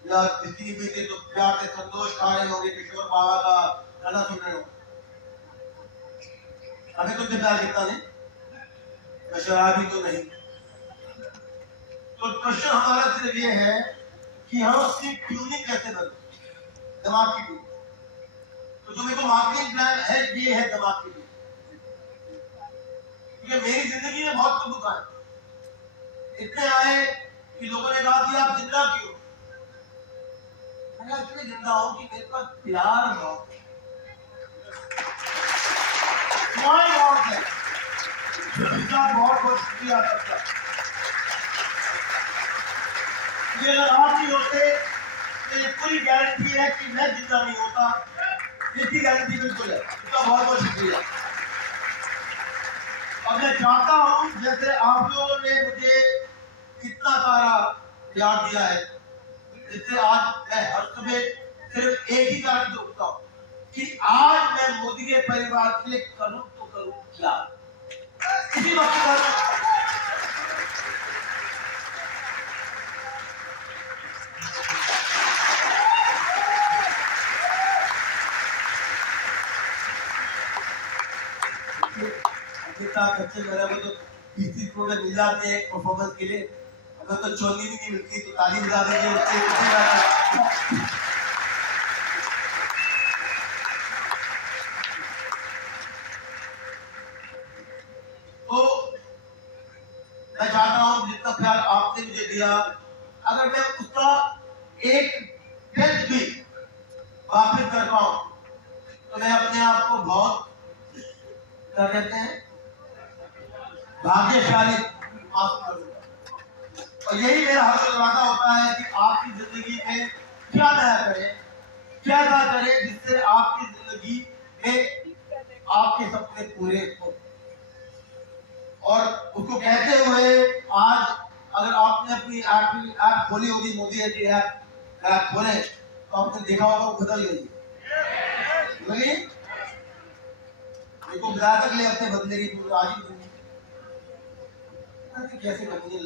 या विस्की नहीं पीते तो प्यार से संतोष खा रहे होंगे, किशोर बाबा का गाना सुन रहे होंगे। अभी तुमसे प्यार कितना नहीं, शराबी तो नहीं। तो क्वेश्चन हमारा सिर्फ ये है कि हम अपनी ट्यूनिंग कैसे करें, दिमाग की ट्यूनिंग। तो जो मेरे को मार्केटिंग प्लान है, ये है दिमाग की ट्यूनिंग। क्योंकि मेरी जिंदगी में बहुत दुख आए, इतने आए कि लोगों ने कहा कि आप जिंदा क्यों? मैंने इसलिए जिंदा हूं कि मेरे पास प्यार बहुत है, बहुत है। बहुत बहुत शुक्रिया सबका। ये अगर आप नहीं होते तो ये पूरी गारंटी है कि मैं जिंदा नहीं होता, इसकी गारंटी बिल्कुल है। इसका बहुत बहुत शुक्रिया। और मैं चाहता हूं जैसे आप लोगों ने मुझे इतना सारा प्यार दिया है, जिससे आज मैं हर सुबह सिर्फ एक ही कारण से उठता हूं कि आज मैं मोदी के परिवार के लिए करूं तो करूं क्या, इसी वक्त इतना खर्चे मेरे को तो 20-30 करोड़ मिल जाते हैं परफॉर्मेंस के लिए, अगर तो चोली भी नहीं मिलती तो ताली बजा देंगे उससे तो मैं चाहता हूँ जितना प्यार आपने मुझे दिया, अगर मैं उसका एक टेंथ भी वापस कर पाऊं तो मैं अपने आप को बहुत क्या कहते हैं भाग्यशाली महसूस करूंगा। और यही मेरा हर इरादा होता है कि आपकी जिंदगी में क्या नया करें, क्या ना करें जिससे आपकी जिंदगी में आपके सपने पूरे हो। और उसको कहते हुए आज अगर आपने अपनी ऐप खोली होगी, मोदी ऐप खोले तो आपने देखा होगा वो बदल गई लगी। देखो बताया तक ले अपने बदले की आज ही कैसे करनी है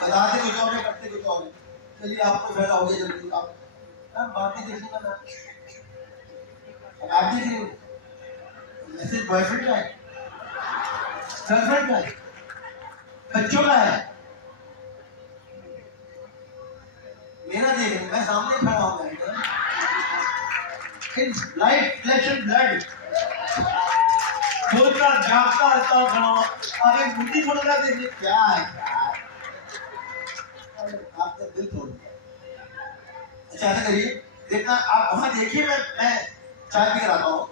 बताते कुछ और है, करते कुछ और है। चलिए आपको फायदा हो गया जल्दी आप बातें देखिए ना आप देखिए मैसेज बॉयफ्रेंड का है, गर्लफ्रेंड का है, बच्चों का है, मेरा देख रहे मैं सामने खड़ा हूँ लाइफ फ्लैश एंड ब्लड बोलता जागता रहता हूँ खड़ा हूँ। अब एक बुद्धि बोल रहा देखिए क्या है यार, आपने दिल तोड़ दिया। अच्छा ऐसा करिए देखना आप वहां देखिए, मैं चाय पी कर आता हूँ।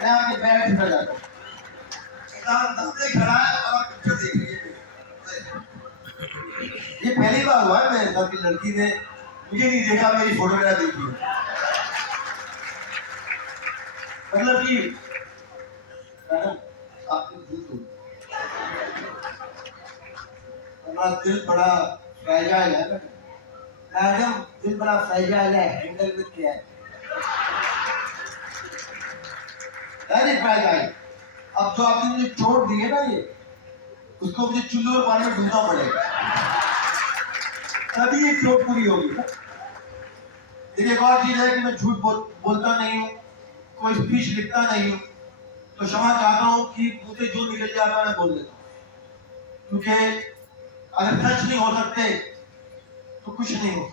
मैं आपके बैग उठा जाता हूँ, खड़ा है और पिक्चर देख लीजिए। ये पहली बार हुआ है मेरे साथ की लड़की ने मुझे नहीं देखा, मेरी फोटोग्राफ देखी। मतलब कि मैडम आपने झूठ बोला, हमारा दिल बड़ा फ्रेजाइल है मैडम, दिल बड़ा फ्रेजाइल है, हैंडल में किया है वेरी फ्रेजाइल। अब जो आपने मुझे चोट दी है ना ये, उसको मुझे चूल्हे और पानी में डूबना पड़ेगा तभी ये चोट पूरी होगी। देखिए एक और चीज है कि मैं झूठ बोलता नहीं हूँ, कोई स्पीच लिखता नहीं हूँ, तो क्षमा चाहता हूँ कि मुझे जो निकल जाता है मैं बोल देता हूँ, क्योंकि अगर सच नहीं हो सकते तो कुछ नहीं हो।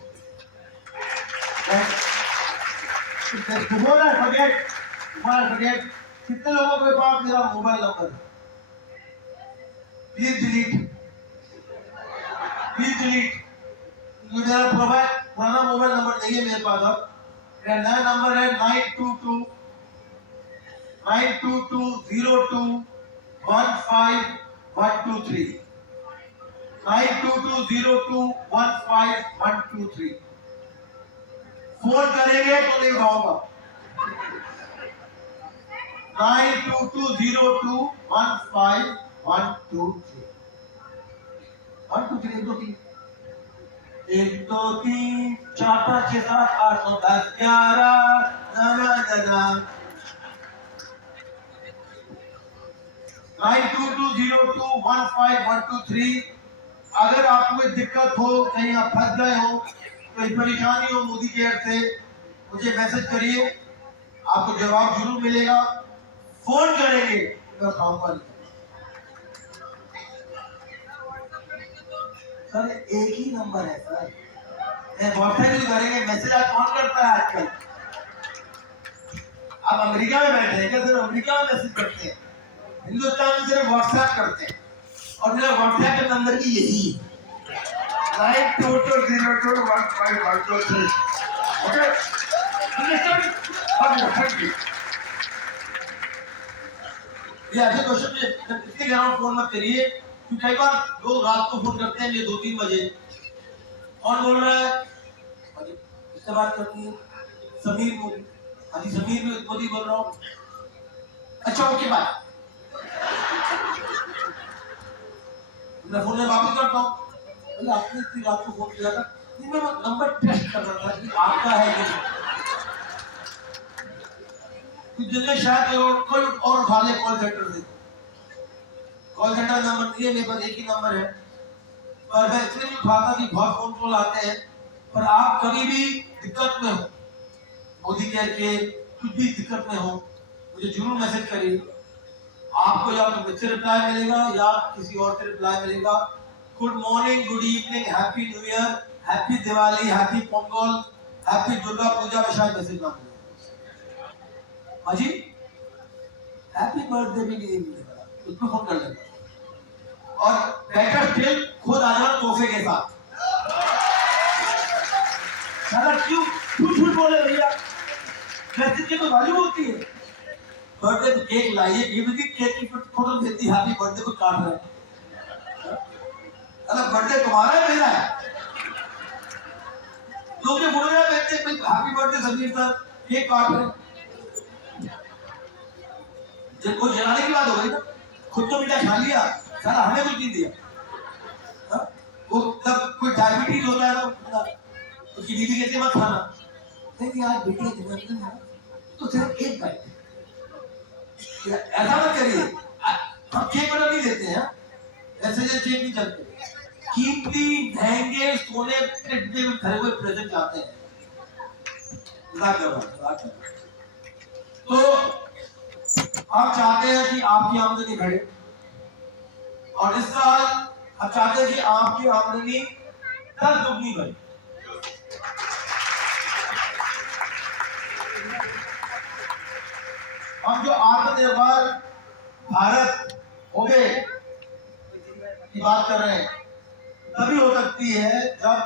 कितने लोगों के पास मेरा मोबाइल नंबर है, प्लीज डिलीट, प्लीज डिलीट। मेरा पुराना मोबाइल नंबर नहीं है मेरे पास, अब मेरा नया नंबर है 92292202152123 9220215123। फोन करेंगे तो नहीं उठाऊंगा। 9220215123 123 1 2 3 4 5 6 7 8 9 10 11 9220215123। अगर आपको कोई दिक्कत हो, कहीं आप फंस गए हो, कोई परेशानी हो मोदी केयर से, मुझे मैसेज करिए, आपको जवाब जरूर मिलेगा। फोन करेंगे तो उठाऊंगा नहीं। सर एक ही नंबर है सर, व्हाट्सएप यूज करेंगे, मैसेज आज कौन करता है आजकल? आप अमेरिका में बैठे हैं क्या? सिर्फ अमेरिका में मैसेज करते हैं, हिंदुस्तान में सिर्फ व्हाट्सएप करते हैं, और मेरा व्हाट्सएप का नंबर भी यही है 9220215123। ओके ये ऐसे क्वेश्चन इसके ग्राउंड फोन मत करिए, क्योंकि कई बार लोग रात को फोन करते हैं, ये 2-3 बजे कौन बोल रहा है, इससे बात करनी है समीर मोदी। हाँ जी समीर मोदी बोल रहा हूँ। अच्छा ओके बाय, मैं फोन में वापस करता हूँ। आपने इतनी रात को फोन किया था, मैं वो नंबर टेस्ट कर रहा था कि आपका है कि नहीं। कुछ दिन में शायद कोई और उठा ले कॉल सेंटर से। कॉल सेंटर नंबर नहीं है, मेरे पास एक ही नंबर है, पर मैं इसलिए नहीं उठाता कि बहुत फोन कॉल आते हैं। पर आप कभी भी दिक्कत में हो, मोदी केयर के कुछ भी दिक्कत में हो, मुझे जरूर मैसेज करिए। आपको या तो मुझसे रिप्लाई मिलेगा या किसी और से रिप्लाई मिलेगा। Good morning, good evening, happy new year, happy Diwali, happy Pongal, happy Durga Puja में शायद मैसेज ना मिले। हाजी हैप्पी बर्थडे भी नहीं मिलेगा, उसको फोन कर लेगा और बैकर स्टिल खुद आ जाओ तोहफे के साथ। क्यों झूठ बोले भैया, मैसेज की तो वैल्यू होती है। बर्थडे तो केक लाइए, केक की फोटो भेजती, हैप्पी बर्थडे को काट रहे हैं। अगर बर्थडे तुम्हारा है मेरा है, लोग ये बोल रहे हैं happy birthday Sameer sir, cake काट रहे हैं। जब कोई जलाने की बात हो गई ना, खुद तो मीठा खा लिया, सारा हमें कुछ नहीं दिया। वो तब कोई डायबिटीज होता है ना, उसकी बीवी कहती है मत खाना, नहीं यार बेटे जन्मदिन है तो सिर्फ एक बाइट, ऐसा मत करिए। हम केक बना नहीं देते हैं, ऐसे जैसे केक नहीं चलते। कीमती महंगे सोने के डिब्बे में भरे हुए प्रेजेंट आते हैं। तो हम चाहते हैं कि आपकी आमदनी बढ़े, और इस साल हम चाहते हैं कि आपकी आमदनी 10 दुगनी बढ़े। हम जो आत्मनिर्भर भारत हो गए की बात कर रहे हैं, तभी हो सकती है जब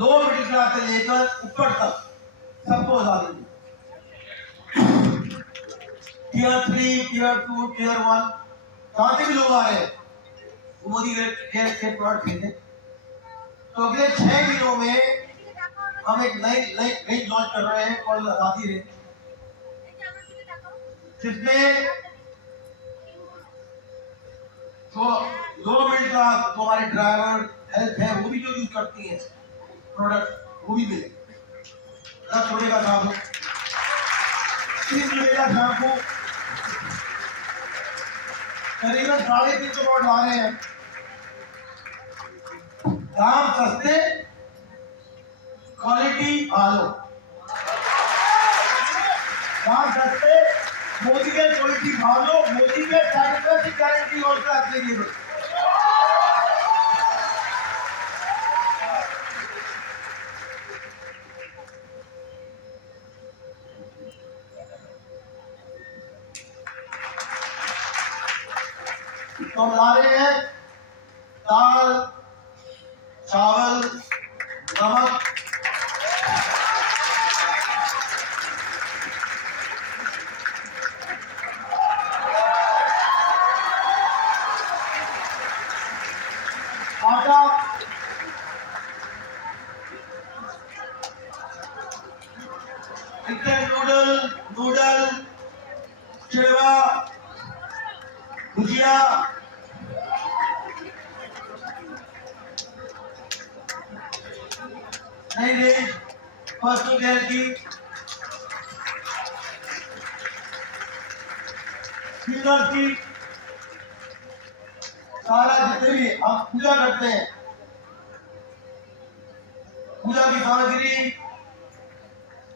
लो मिडिल क्लास से लेकर ऊपर तक सबको आजादी मिले। टियर 3, टियर 2, टियर 1 जहां से भी लोग आ रहे हैं, मोदी के प्रोडक्ट खरीदे। तो अगले 6 महीनों में हम एक नई रेंज लॉन्च कर रहे हैं और आजादी रेंज, जिसमें जो लो मिडिल क्लास, तो हमारे ड्राइवर हेल्थ है, वो भी जो यूज करती हैं प्रोडक्ट, वो भी मिले। 10 रुपए का शैम्पू, 3 रुपए का शैम्पू, करीबन 350 प्रोडक्ट ला रहे हैं। दाम सस्ते, क्वालिटी भालो। दाम सस्ते, मोदी के क्वालिटी भालो, मोदी के सैटिस्फैक्शन की गारंटी और क्या चाहिए। तो हम ला रहे हैं दाल, चावल, नमक, आटा, नूडल, चिड़वा, भुजिया, नई रेंज पर्सनल केयर की, सीजर की, सारा जितने भी हम पूजा करते हैं, पूजा की सामग्री,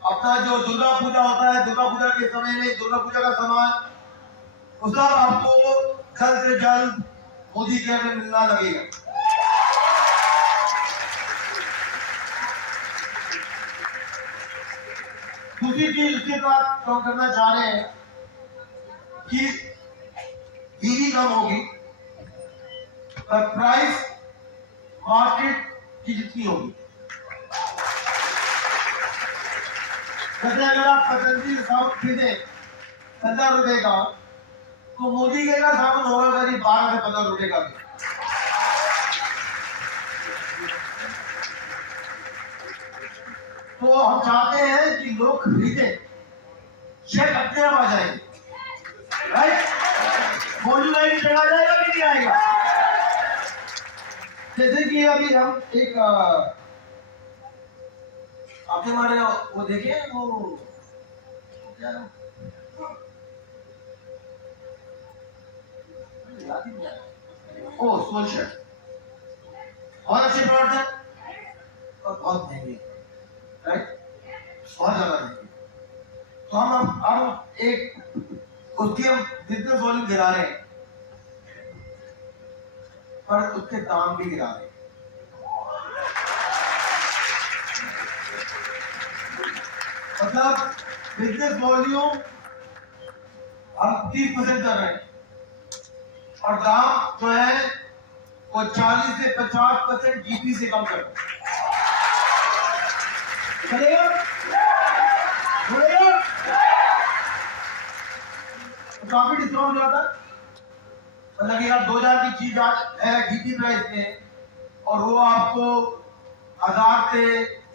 अपना जो दुर्गा पूजा होता है, दुर्गा पूजा के समय में दुर्गा पूजा का सामान, वो सब आपको जल्द से जल्द मोदी केयर में मिलना लगेगा। दूसरी चीज इसके साथ काम करना चाह रहे हैं कि बिजली कम होगी पर प्राइस मार्केट की जितनी होगी। जैसे अगर आप पतंजलि साबुन खरीदे 15 रुपए का, तो मोदी के का साबुन होगा करीब 12 से 15 रुपए का भी। तो हम चाहते हैं कि लोग खरीदे, चेक अपने आप आ जाएंगे, राइट? मौजूदा चढ़ा जाएगा कि नहीं आएगा? जैसे कि अभी हम एक आपके हमारे वो देखे वो क्या याद ही नहीं आ रहा। ओ सोल्जर बहुत अच्छे प्रोडक्ट है और बहुत महंगे, राइट, बहुत ज्यादा महंगे। तो हम अब एक उसकी हम बिजनेस वॉल्यूम गिरा रहे हैं पर उसके दाम भी गिरा रहे हैं। मतलब बिजनेस वॉल्यूम हम 30% कर रहे हैं और दाम जो है वो 40 से 50% जीपी से कम कर चलेगा, बोलेगा तो काफी डिस्काउंट हो जाता है। मतलब कि आप 2000 की चीज आज है जीपी प्राइस में और वो आपको 1000 से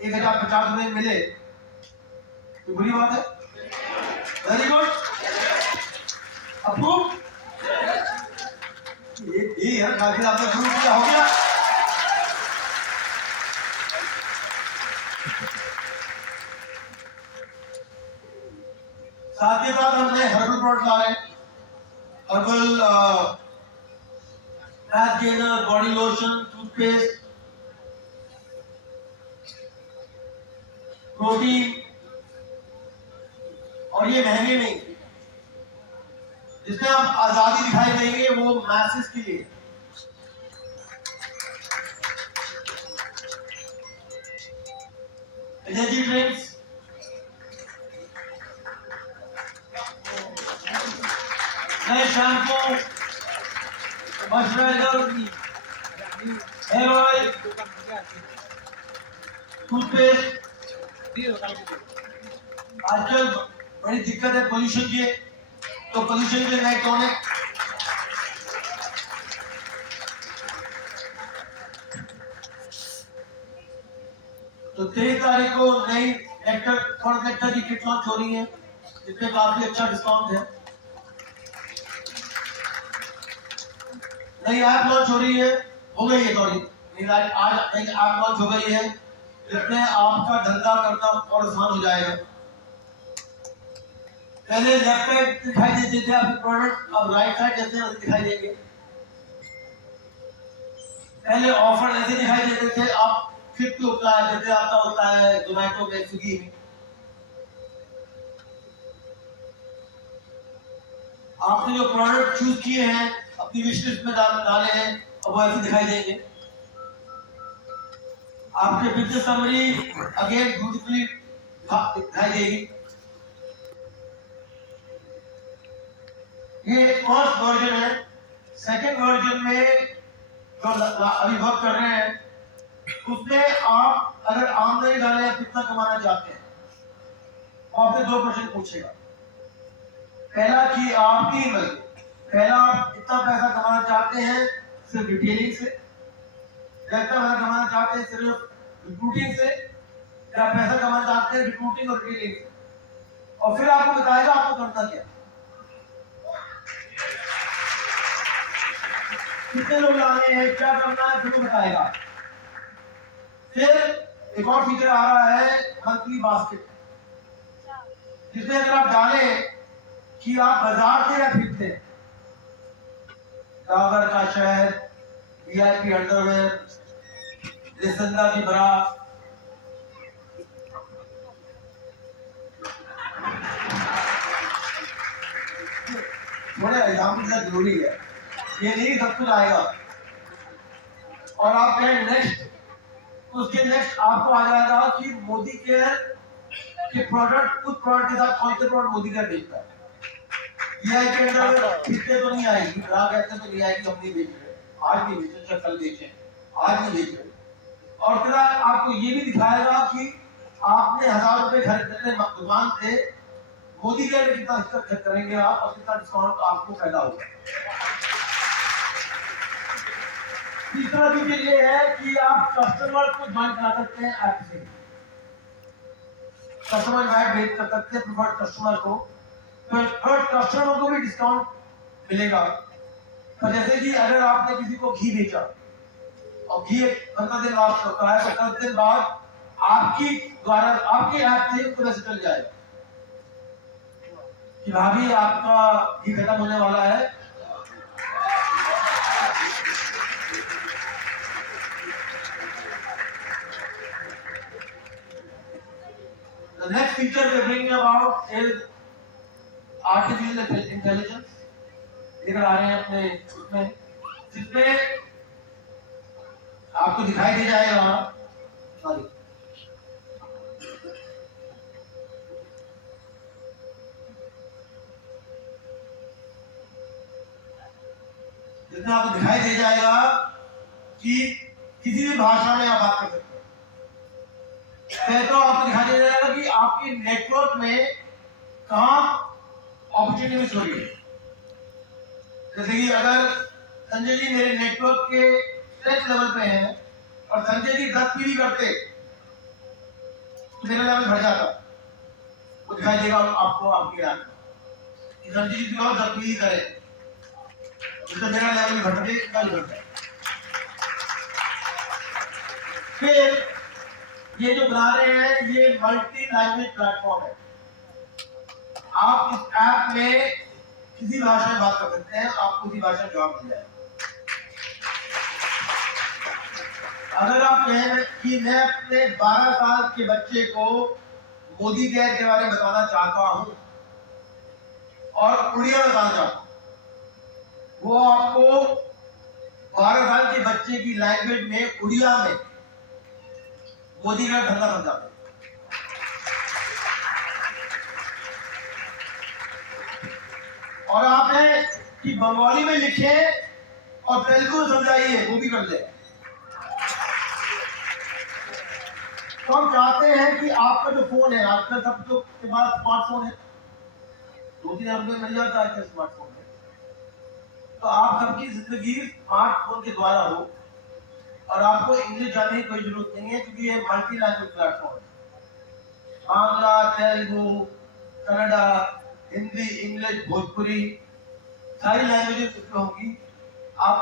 1050 में मिले तो बुरी बात है। वेरी गुड, अप्रूव, ये यार काफी आपने अप्रूव किया, हो गया। साथ ही साथ हमने हर्बल प्रोडक्ट ला रहे हैं, herbal bath gainer, body lotion, toothpaste, protein, और ये महंगे नहीं, जिसमें आप आजादी दिखाई देंगे वो मैसेज के लिए। एनर्जी ड्रिंक्स, नए shampoo, moisturiser, hair oil, toothpaste. आजकल बड़ी दिक्कत है पोल्यूशन की, तो पोल्यूशन के नए टॉनिक, तो 23 तारीख को नई नेक्टर फॉर नेक्टर की किट लॉन्च हो रही है जिसमें काफी अच्छा डिस्काउंट है। नई ऐप लॉन्च हो रही है, हो गई है, सॉरी आज नई ऐप लॉन्च हो गई है जिसमें आपका धंधा करना और आसान हो जाएगा। पहले लेफ्ट साइड दिखाई देते थे आपके प्रोडक्ट, अब राइट साइड जैसे दिखाई देंगे। पहले ऑफर ऐसे दिखाई देते थे, आप क्लिक पे होता है जैसे आपका होता है जोमेटो में, स्विगी में। आपने जो प्रोडक्ट चूज किए हैं अपनी विश लिस्ट में डाले हैं और वो ऐसे दिखाई देंगे। आपके बिजनेस समरी अगेन ब्यूटीफुली दिखाई देगी। ये फर्स्ट वर्जन है। सेकंड वर्जन में जो अभी वर्क कर रहे हैं उसमें आप अगर आमदनी डालें आप कितना कमाना चाहते हैं, आपसे 2 प्रश्न पूछेगा। पहला कि आप 3 बजे, पहला आप कितना पैसा कमाना चाहते हैं सिर्फ डिटेलिंग से, कितना पैसा कमाना चाहते हैं सिर्फ रिक्रूटिंग से, या पैसा कमाना चाहते हैं रिक्रूटिंग और डिटेलिंग से, और फिर आपको बताएगा आपको करना क्या, कितने लोग लाने हैं, क्या करना है, फिर बताएगा। फिर एक और फीचर आ रहा है मंथली बास्केट, जिसमें अगर आप डालें कि आप बाजार से या खरीदते हैं, डाबर का शहद, वीआईपी अंडरवेयर, रिसंदा की बरा, थोड़े एग्जाम्पल जरूरी है, ये नहीं सब कुछ आएगा। और आप कहें नेक्स्ट, उसके नेक्स्ट आपको आ जाएगा कि मोदी केयर के प्रोडक्ट, उस प्रोडक्ट के साथ कौन से प्रोडक्ट मोदी केयर बेचता है। वीआईपी अंडरवेयर खरीदते तो नहीं आएगी, ग्राहक कहते तो नहीं आएगी, हम नहीं बेच रहे, आज नहीं बेचे, चाहे कल बेचे, आज नहीं बेच रहे। और फिर आपको ये भी दिखाएगा कि आपने 1000 रुपए खरीदने दुकान से मोदी केयर में कितना खर्च करेंगे आप और कितना डिस्काउंट आपको फायदा होगा। तीसरा फीचर ये है कि आप कस्टमर को ज्वाइन करा सकते हैं ऐप से, कस्टमर इनवाइट भेज कर सकते हैं प्रिफर्ड कस्टमर को, तो थर्ड कस्टमर को भी डिस्काउंट मिलेगा। तो जैसे कि अगर आपने किसी को घी बेचा और ये 15 दिन लास्ट होता है, तो 10 दिन बाद आपकी द्वारा आपके ऐप से पूरा चल जाएगा कि भाभी आपका घी खत्म होने वाला है। The next feature we are bringing about is artificial intelligence. लेकर आ रहे हैं अपने उसमें, जिसमें आपको दिखाई दे जाएगा, सॉरी, जिसमें आपको दिखाई दे जाएगा कि किसी भी भाषा में आप बात कर सकते हैं। तो आपको दिखाई दे जाएगा कि आपके नेटवर्क में कहां अपॉर्चुनिटी मिस हो रही है। जैसे कि अगर संजय जी मेरे नेटवर्क के स्ट्रेस लेवल पे हैं और संजय जी 10 पीवी करते तो मेरा लेवल बढ़ जाता, वो दिखाई देगा आपको आपकी आंख में। संजय जी 10 पीवी करे तो मेरा लेवल घट के कल घटता है। फिर ये जो बना रहे हैं ये मल्टी लैंग्वेज प्लेटफॉर्म है। आप इस ऐप में किसी भाषा में बात कर सकते हैं, आपको उसी भाषा में जवाब मिल जाएगा। अगर आप कहें कि मैं अपने 12 साल के बच्चे को मोदी केयर के बारे में बताना चाहता हूं और उड़िया बताना चाहता हूं, वो आपको 12 साल के बच्चे की लैंग्वेज में उड़िया में मोदी का धंधा समझाते हैं। और आप है कि बंगाली में लिखे और तेलुगु में समझाइए, वो भी कर ले। तो हम चाहते हैं कि आपका जो फोन है, आजकल सब लोग के पास स्मार्टफोन है, 2-3 हज़ार रुपये मिल जाता है स्मार्टफोन में, तो आप सबकी जिंदगी स्मार्टफोन के द्वारा हो और आपको इंग्लिश जानने की कोई जरूरत नहीं है, क्योंकि ये मल्टी लैंग्वेज प्लेटफॉर्म है। बांग्ला, तेलुगु, कन्नड़ा, हिंदी, इंग्लिश, भोजपुरी, सारी लैंग्वेजेस उसमें होंगी। आप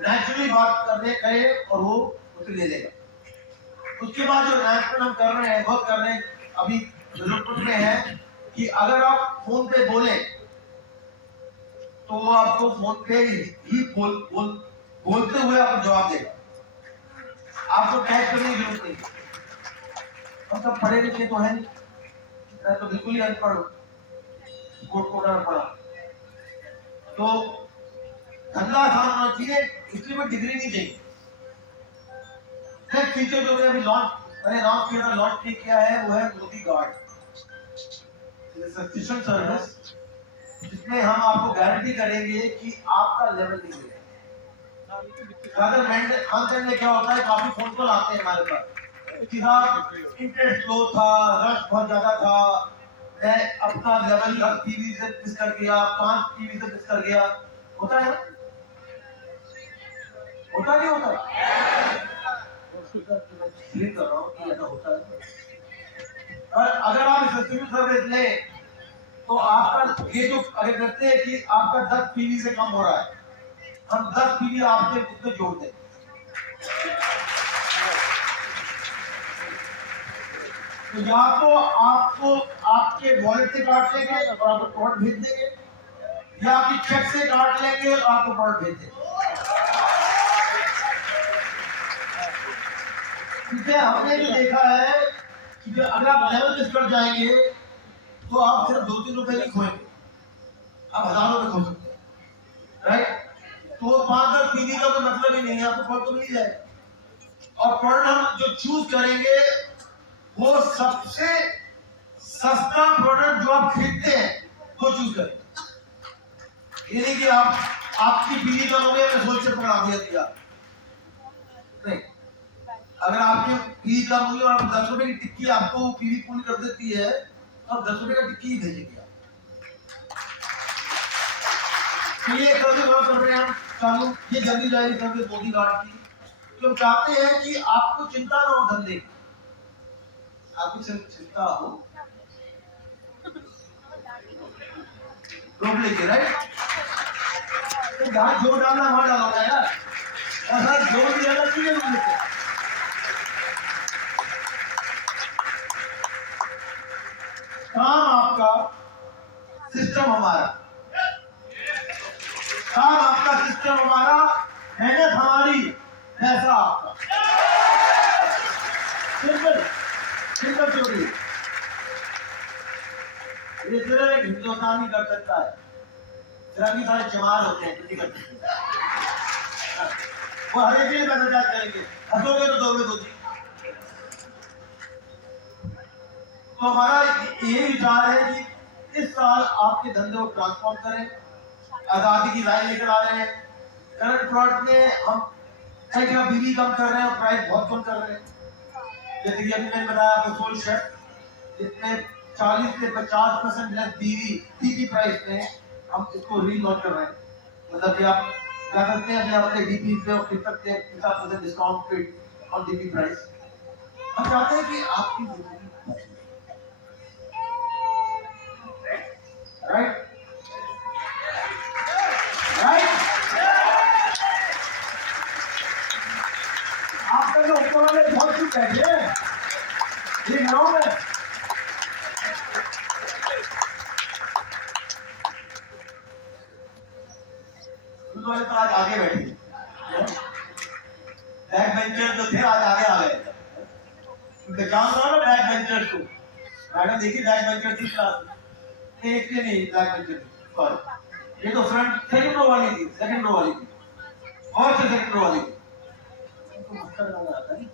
नेचुरली बात करने करें और वो उसे ले लेगा। उसके बाद जो एनाउंसमेंट हम कर रहे हैं, बहुत कर रहे हैं, अभी डेवलपमेंट में है कि अगर आप फोन पे बोले तो वो आपको फोन पे ही बोलते हुए आपको जवाब देगा, आपको टाइप करने की जरूरत नहीं। हम सब पढ़े लिखे तो है नहीं, मैं तो बिल्कुल ही अनपढ़ हूँ, कोड पढ़ा, तो धंधा आसान होना चाहिए, इसलिए मैं डिग्री नहीं चाहिए। नेक्स्ट फीचर जो मैंने लॉन्च किया है वो है मोदी गार्ड सब्सक्रिप्शन सर्विस, जिसमें हम आपको गारंटी करेंगे कि आपका लेवल नहीं मिलेगा। अगर मंथ एंड में क्या होता है, काफी फोन कॉल आते हैं हमारे पास कि साहब इंटरेस्ट लो था, रश बहुत ज्यादा था, मैं अपना लेवल 10 टीवी से मिस कर गया, 5 टीवी से मिस कर गया। होता है, होता नहीं होता? कर रहा हूं कि ऐसा होता है। और अगर आप सब्सक्रिप्शन सर्विस लें तो आपका ये जो अगर करते हैं कि आपका 10 पीवी से कम हो रहा है, हम 10 पीवी आपके उसमें जोड़ दें। तो या तो आपको आपके वॉलेट से काट लेंगे और आपको प्रोडक्ट भेज देंगे, या आपकी चेक से काट लेंगे और आपको प्रोडक्ट भेज देंगे। क्योंकि हमने जो देखा है कि अगर आप लेवल मिस कर जाएंगे तो आप सिर्फ 2-3 रुपए नहीं खोएंगे, आप हजारों रुपए खो सकते हैं, राइट? तो 5-10 पीवी का कोई मतलब ही नहीं है, आपको प्रोडक्ट तो मिल जाएगा। और प्रोडक्ट हम जो चूज करेंगे वो सबसे सस्ता प्रोडक्ट जो आप खरीदते हैं वो चूज करें। ये नहीं कि आप आपकी पीवी कम हो गया, मैं सोच से पकड़ा दिया नहीं। अगर आपके पीवी कम हुई और 10 रुपए की टिक्की आपको पीवी पूरी कर देती है, तो आप 10 रुपए का टिक्की ही भेजेंगे। तो ये सर्विस कर रहे हैं हम चालू, ये जल्दी जाएगी सर्विस मोदी गार्ड की। तो हम चाहते हैं कि आपको चिंता ना हो धंधे, आपको सिर्फ चिंता हो रोक लेके, राइट? तो जहां जोर डालना वहां डालो यार, ऐसा जोर दिया ना चाहिए मुझे। काम आपका, सिस्टम हमारा। काम आपका, सिस्टम हमारा, मेहनत हमारी, पैसा आपका। Simple simple story. ये सिर्फ एक हिंदुस्तानी कर सकता है, सिर्फ सारे जवान होते हैं नहीं कर सकते। वो हर एक दिन पैसा चार्ज करेंगे, हंसोगे तो दोगे दो। तो हमारा ये विचार है कि इस साल आपके धंधे को ट्रांसफॉर्म करें, आजादी की लाइन लेकर आ रहे हैं। करंट प्रोडक्ट में हम कई जगह बिक्री कम कर रहे हैं और प्राइस बहुत कम कर रहे हैं। जैसे कि अभी मैंने बताया आपको सोल शेफ, जिसमें 40 से 50% लेस बीवी प्राइस में हम इसको रीलॉन्च कर रहे हैं। मतलब कि आप क्या करते हैं, अपने डीपी पे और खरीद सकते हैं 50% डिस्काउंट पे ऑन डीपी प्राइस। हम चाहते हैं कि आपकी जिंदगी राइट राइट आपका जो ऊपर वाले बहुत कुछ बैठे हैं ये गाँव में। वाले तो आज आगे बैठे, बैक बेंचर जो थे आज आगे आ गए। उनके काम करो ना बैक बेंचर को। मैडम देखिए बैक बेंचर थी क्लास में, एक नहीं बैक बेंचर सॉरी, ये तो फ्रंट सेकंड रो वाली थी, सेकंड रो वाली थी, और से सेकंड रो वाली थी। उनको मक्खर लगा आता नहीं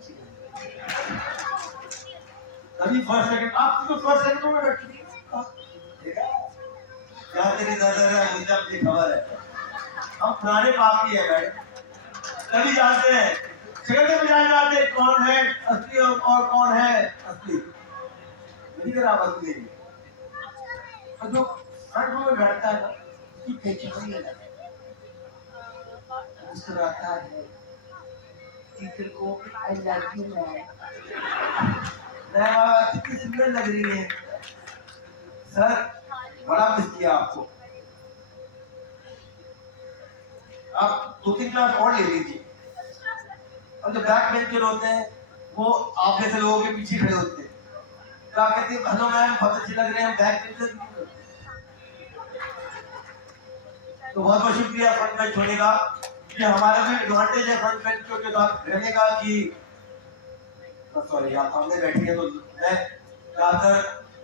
तभी फर्स्ट सेकंड, आप तो फर्स्ट सेकंड रो में बैठी थी। देखा क्या तेरी नजर है, मुझे अपनी खबर है। हम पुराने पाप की है मैडम, तभी जानते हैं, सेकंड में जानते हैं कौन है असली और कौन है असली। नहीं कर आप असली नहीं। और जो फ्रंट रो में बैठता है ना, उसकी पहचान नहीं लगता, मुस्कुराता है, टीचर को आई लव यू मैम, कितनी सुंदर लग रही है सर, बड़ा मिस किया आपको, आप 2-3 क्लास और ले लीजिए। और जो बैक बेंचर होते हैं वो आप जैसे लोगों के पीछे खड़े होते हैं, क्या कहते हैं, हेलो मैम बहुत अच्छे लग रहे हैं, बैक बेंचर। तो बहुत बहुत शुक्रिया फ्रंट बेंच होने का, कि हमारा भी एडवांटेज है फ्रंट बेंचों के साथ रहने का। कि सॉरी आप सामने बैठी है तो मैं ज्यादातर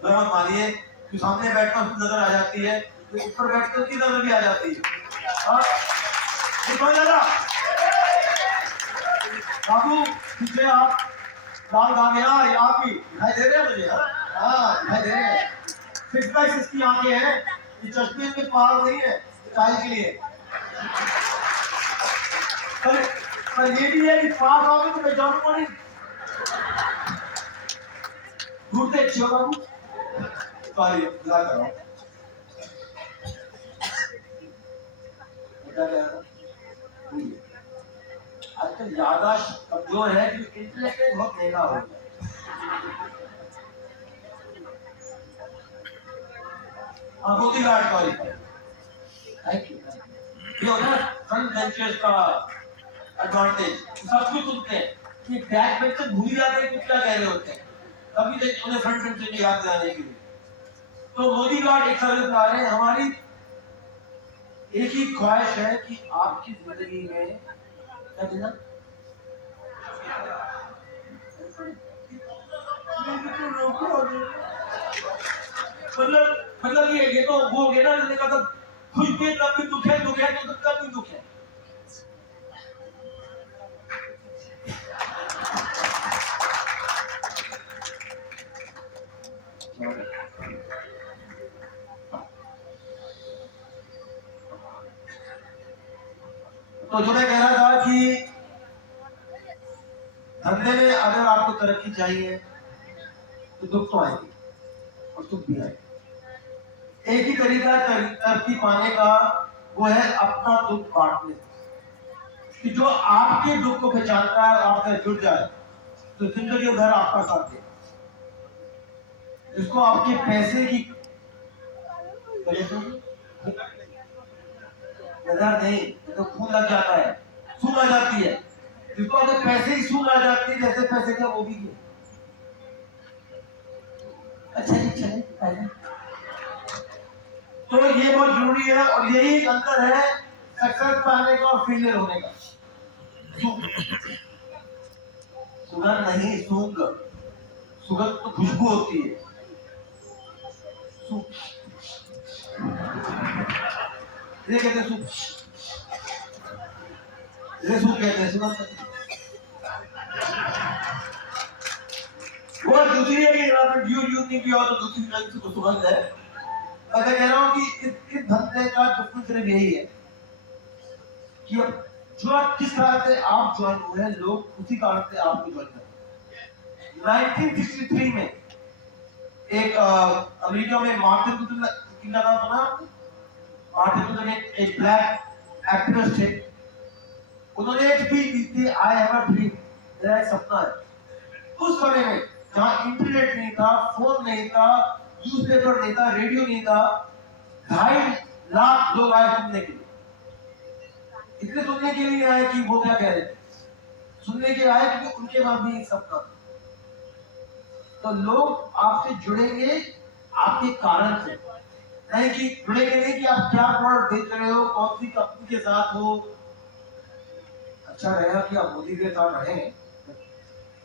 मत मानिए कि सामने बैठना उसकी नजर आ जाती है, तो ऊपर बैठकर उसकी नजर भी आ जाती है। और बाबू पीछे आप लाल गामिया आप ही दिखाई दे रहे हैं मुझे। हाँ दिखाई दे रहे हैं, 6x6 की आंखें हैं, ये चश्मे में पार नहीं है चाय के लिए। पर ये भी है कि पास आओगे तो मैं जानूंगा नहीं, घूरते अच्छे हो बाबू। सॉरी बुला कर रहा हूँ, आजकल याददाश्त कमजोर है कि इंटेलेक्ट बहुत महंगा हो गया। Modi guard sorry thank you. ये होता है फ्रंट बेंचर्स का एडवांटेज, सब कुछ सुनते हैं कि बैक बेंचर भूल जाते हैं कुछ क्या कह रहे होते हैं, तभी तक उन्हें फ्रंट बेंचर की याद दिलाने के लिए। तो मोदी गार्ड एक सर्विस ला रहे हैं। हमारी एक ही ख्वाहिश है कि आपकी जिंदगी में क्या देना, मतलब ये तो वो गया ना, मैंने कहा खुश भी तब भी दुख है, दुख है तो तब भी दुख है। तो जो मैं कह रहा था कि धंधे में अगर आपको तरक्की चाहिए तो दुख तो आएगी और सुख भी आएगी। एक ही तरीका तरक्की पाने का वो है अपना दुख बांटने, कि जो आपके दुख को पहचानता है और आपसे जुड़ जाए तो जिंदगी भर आपका साथ दे। जिसको आपके पैसे की नजर नहीं तो खून लग जाता है, सूंघ आ जाती है, जिसको अगर पैसे ही सूंघ आ जाती है, जैसे पैसे का वो भी है। अच्छा जी चले पहले तो ये बहुत जरूरी है, और यही अंतर है सक्सेस पाने का और फेलियर होने का। सुगंध नहीं, सूंघ। सुगंध तो खुशबू होती है। ये कहते हैं सूंघ, ये सूंघ कहते हैं सुगंध। वो दूसरी है कि आपने यूज नहीं किया तो दूसरी तरह से सुगंध है। मैं कह रहा हूँ कि इस धंधे का दुश्मन सिर्फ यही है कि जो किस कारण से आप ज्वाइन हुए हैं, लोग उसी कारण से आपको ज्वाइन करते हैं। 1963 में एक अमेरिका में मार्टिन लूथर किंग का नाम सुना? मार्टिन लूथर एक ब्लैक एक्टिविस्ट थे। उन्होंने एक स्पीच दी थी, आई हैव अ ड्रीम, मेरा एक सपना है। उस समय में जहां इंटरनेट नहीं था, फोन नहीं था, न्यूज़पेपर नहीं था, रेडियो नहीं था, 2.5 लाख लोग आए सुनने के लिए। इतने सुनने के लिए आए कि वो क्या कह रहे थे, सुनने के आए क्योंकि उनके बाद भी एक सपना था। तो लोग आपसे जुड़ेंगे आपके कारण से, नहीं कि जुड़ेंगे नहीं कि आप क्या प्रोडक्ट बेच रहे हो, कौन सी कंपनी के साथ हो। अच्छा रहेगा कि आप मोदी के साथ रहें,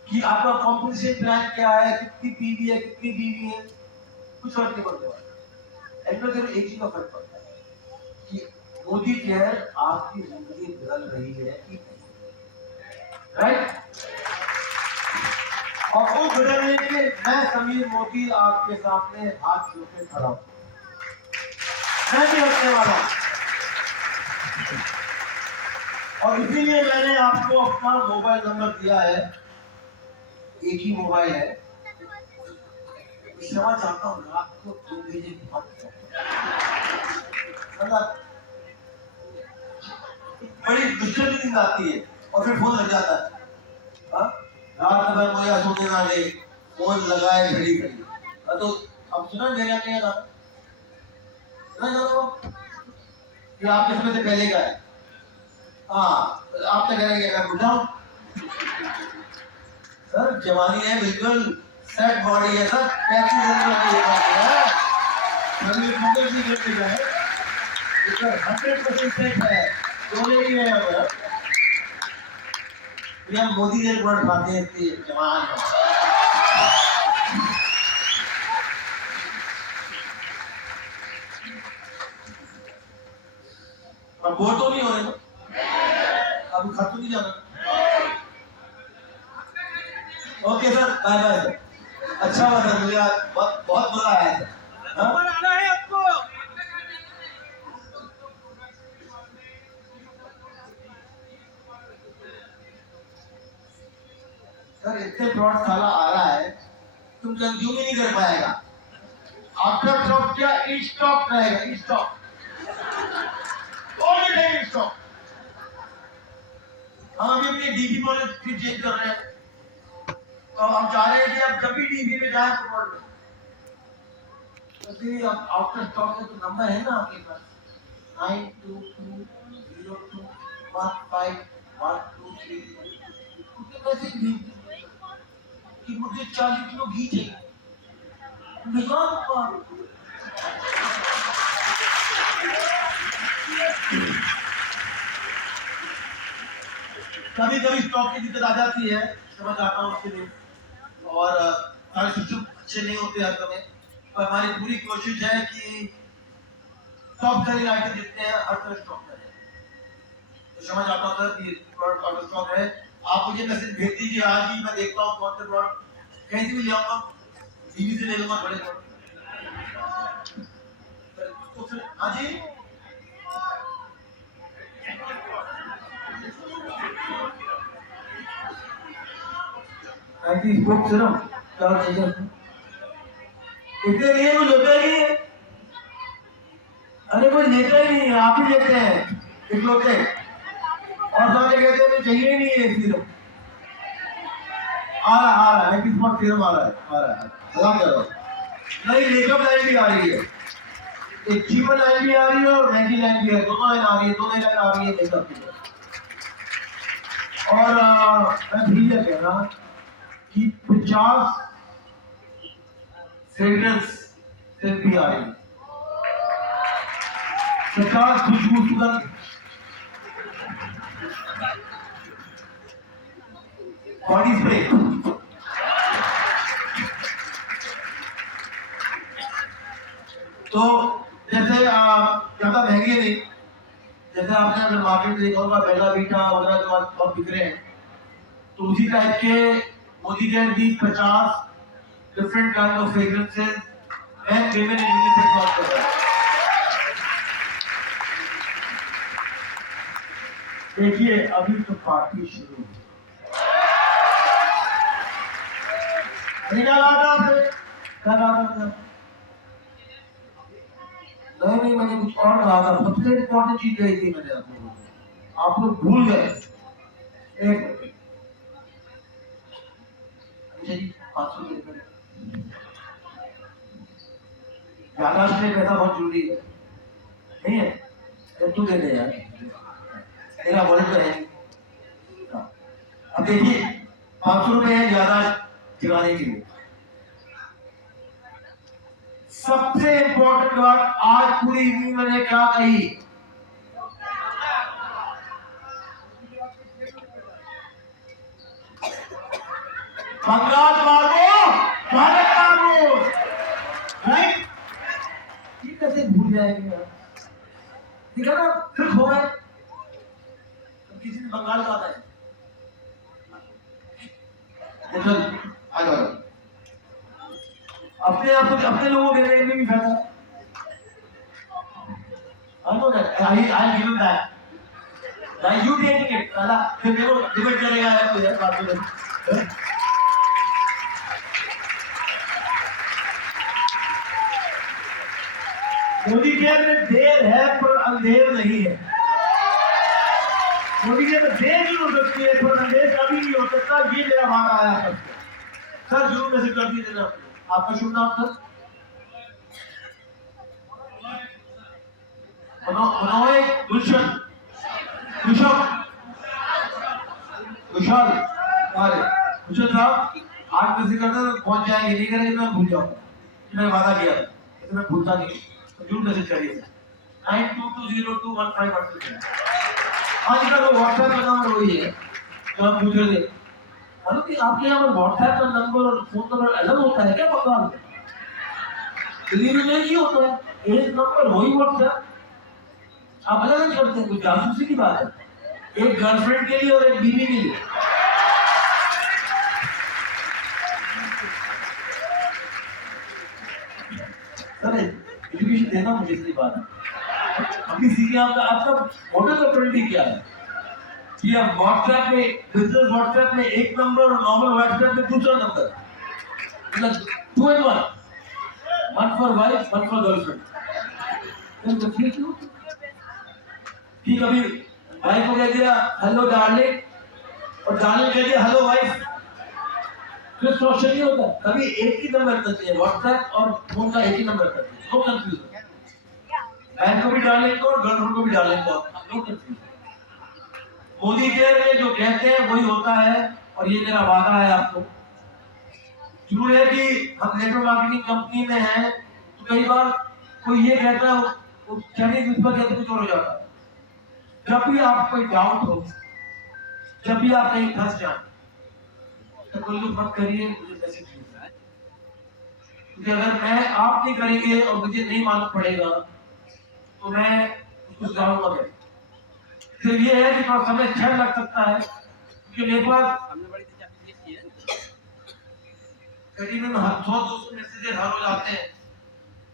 कि आपका कॉम्पिटिशन प्लान क्या है, कितनी पीवी है, कितनी बीवी है, कुछ फर्क नहीं पड़ने वाला। इनमें सिर्फ एक चीज का फर्क पड़ता है कि मोदी केयर आपकी जिंदगी बदल रही है कि नहीं, राइट? और वो बदलने के मैं समीर मोदी आपके सामने हाथ जोड़ के खड़ा हूं, मैं भी रखने वाला हूं। और इसीलिए मैंने आपको अपना मोबाइल नंबर दिया है, एक ही मोबाइल है। क्षमा चाहता हूँ, रात को 2 बजे मतलब बड़ी मुश्किल नींद आती है और फिर फोन लग जाता है। रात भर मुझे सोने ना दे, फोन लगाए घड़ी घड़ी। तो अब सुना मेरा क्या गाना कि आप इसमें से पहले का है। हाँ, आप क्या करेंगे? मैं बुढ़ा हूँ सर, जवानी है बिल्कुल, सेट बॉडी है सर, 35 की बात है, मतलब फोकस नहीं करते जाए, इधर 100% सेट है, सोने नहीं है अब। ये हम मोदी के प्रोडक्ट खाते हैं, इतनी जवान है। अब बोर तो नहीं हो रहे ना, अब खत्म नहीं जाना। Okay sir, bye bye sir. अच्छा हुआ सर, मुझे बहुत मजा आया सर। आना है आपको। सर इतने प्रोडक्ट साला आ रहा है, तुम कंज्यूम ही नहीं कर पाएगा। आफ्टर स्टॉक क्या इन स्टॉक रहेगा, in stock all time in stock. हम अभी अपनी डीबी पॉलिसी चेंज कर रहे हैं, तो हम चाह रहे हैं कि आप जब भी डीबी में जाए तो पढ़ लो। तो अब आफ्टर स्टॉक में तो नंबर है ना आपके पास, 92215153। कैसे घी कि मुझे 40 किलो घी चाहिए, कभी कभी स्टॉक की दिक्कत आ जाती है, समझ आता हूँ उसके लिए, और सारे सिस्टम अच्छे नहीं होते हर समय, पर हमारी पूरी कोशिश है कि टॉप सेलिंग आइटम जितने हैं हर तरह स्टॉक में है। तो समझ आता हूँ सर कि प्रोडक्ट आउट ऑफ स्टॉक है, आप मुझे मैसेज भेज दीजिए, आज ही मैं देखता हूँ कौन से प्रोडक्ट कहीं से भी ले आऊंगा, डीवी से ले लूंगा बड़े प्रोडक्ट। हाँ जी, स्पोर्ट सिर्फ क्या चाहिए, इसके लिए कोई होता ही है। अरे कोई लेता ही नहीं है, आप ही लेते हैं इकलौते, और सारे कहते हैं चाहिए नहीं है सीरम। आ रहा है स्पोर्ट सीरम आ रहा है सलाम करो। नहीं, मेकअप लाइन भी आ रही है, एक चीपर लाइन भी आ रही है और महंगी लाइन भी है, दोनों लाइन आ रही है, दोनों लाइन आ रही है मेकअप की। और मैं भी ये कह रहा कि 50 फ्रेग्रेंस से भी आ रही, 50 खुशबू सुगंध, बॉडी स्प्रे। तो जैसे ज्यादा महंगे नहीं, जैसे आपने अगर मार्केट में देखा होगा बेला वीटा वगैरह जो बहुत बिक रहे हैं, तो उसी टाइप के मोदी केयर भी 50 different kind of fragrances and women and unisex launch कर रहा है। देखिए अभी तो पार्टी शुरू हुई। क्या कहा था आपने? क्या कहा था? नहीं, मैंने कुछ और कहा था। सबसे इम्पोर्टेंट चीज यही थी मैंने आप लोग भूल गए। एक यादाश्त में पैसा बहुत जरूरी है, नहीं है? तू दे दे यार, मेरा वॉलेट तो है। अब देखिए 500 रुपए है यादाश्त जगाने के लिए। सबसे इंपॉर्टेंट बात आज पूरी इवनिंग मैंने क्या कही, बंगाल मारो, भारत मारो, राइट? ये कैसे भूल जाएंगे? देखा ना, फिर हो गए। किसी ने बंगाल का आता है, आ जाओ। अपने आप को अपने लोगों के लिए भी फायदा है। I know that. I'll give him that. Now you taking it, साला फिर मेरे को डिबेट करेगा यार तू यार बात में। मोदी केयर में देर है पर अंधेर नहीं है। मोदी केयर में देर नहीं हो सकती है पर अंधेर कभी नहीं हो सकता। ये मेरा वादा आया सर, जरूर मैसेज कर दिए देना। आपका शुभ नाम सर? मनोज गुलशन, कुशल, अरे कुशल साहब 8 बजे करना तो पहुंच जाएंगे, नहीं करेंगे तो मैं भूल जाऊंगा। मैंने वादा किया था, तो मैं भूलता नहीं। तो जरूर मैसेज करिए 92202151। आज का तो व्हाट्सएप का नंबर वही है जो आप पूछ रहे थे। अरे कि आपके यहाँ पर व्हाट्सएप का नंबर और फोन नंबर अलग होता है क्या? बंगाल में दिल्ली में नहीं होता है, एक नंबर वही व्हाट्सएप, आप अलग अलग करते हैं। कुछ जासूसी की बात है, एक गर्लफ्रेंड के लिए और एक बीवी के लिए। सर एजुकेशन देना मुझे इसकी बात है। अभी सीखिए आपका मॉडल ऑपरेटिंग क्या है कि आप व्हाट्सएप में, बिजनेस व्हाट्सएप में एक नंबर और नॉर्मल व्हाट्सएप में दूसरा नंबर, मतलब 2 in 1, 1 for wife 1 for girlfriend. कि कभी वाइफ को कह दिया हेलो डार्लिंग और डार्लिंग कह दिया हेलो वाइफ, फिर क्वेश्चन नहीं होता। कभी एक ही नंबर करते हैं, व्हाट्सएप और फोन का एक ही नंबर करते हैं, नो कंफ्यूजन। वाइफ को भी डार्लिंग को और गर्लफ्रेंड को भी डार्लिंग को, नो कंफ्यूजन। मोदी केयर में जो कहते हैं वही होता है और ये मेरा वादा है आपको। जरूर है कि हम नेटवर्क मार्केटिंग कंपनी में हैं तो कई बार कोई ये कहता है, कहने की पर कहते कुछ और हो जाता है। जब भी आप कोई डाउट हो, जब भी आप कहीं फंस जाए तो कोई मत करिए, मुझे मैसेज कीजिए। क्योंकि अगर मैं आप नहीं करेंगे और मुझे नहीं मालूम पड़ेगा तो मैं उसको जाऊंगा मैं। फिर ये है कि थोड़ा समय छह लग सकता है क्योंकि मेरे पास करीबन 100-200 मैसेजेस हर रोज आते हैं,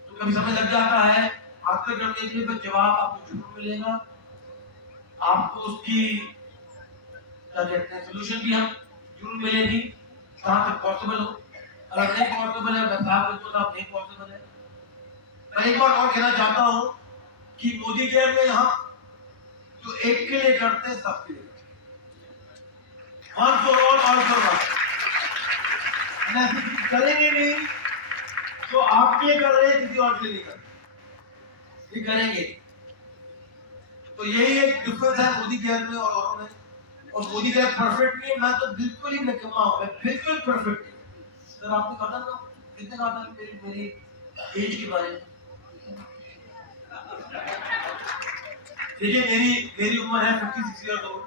तो कभी समय लग जाता है। आपके करने के लिए तो जवाब आपको जरूर मिलेगा, आपको उसकी क्या कहते हैं सोल्यूशन भी हम जरूर मिलेगी जहाँ तक पॉसिबल हो। अगर नहीं पॉसिबल है बता दो तो आप नहीं पॉसिबल है। मैं एक बार और कहना चाहता हूँ कि मोदी केयर में हम जो एक के लिए करते हैं सबके लिए, one for all, all for one. करेंगे नहीं तो आपके लिए कर रहे हैं, किसी और के लिए कर करेंगे। तो यही एक डिफरेंस है मोदी केयर में और औरों में। और मोदी का परफेक्ट नहीं, मैं तो बिल्कुल ही निकम्मा हूं, मैं बिल्कुल परफेक्ट नहीं। सर आपने कहा था ना, कितने कहा था मेरी एज के बारे में? देखिए मेरी मेरी उम्र है 56 ईयर्स ओल्ड,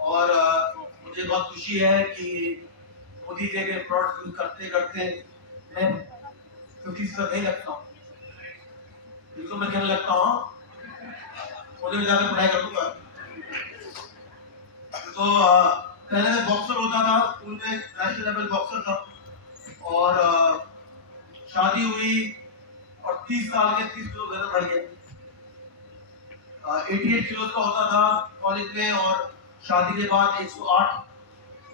और मुझे बहुत खुशी है कि मोदी जी के प्रोडक्ट यूज करते करते मैं 56 तक नहीं लगता हूँ, बिल्कुल मैं कहने लगता हूँ मोदी में जाकर पढ़ाई कर दूंगा। तो पहले मैं बॉक्सर होता था, स्कूल में नेशनल लेवल बॉक्सर था, और शादी हुई और 30 साल के 30 किलो वजन बढ़ गया। 88 किलो का होता था कॉलेज में, और शादी के बाद 108,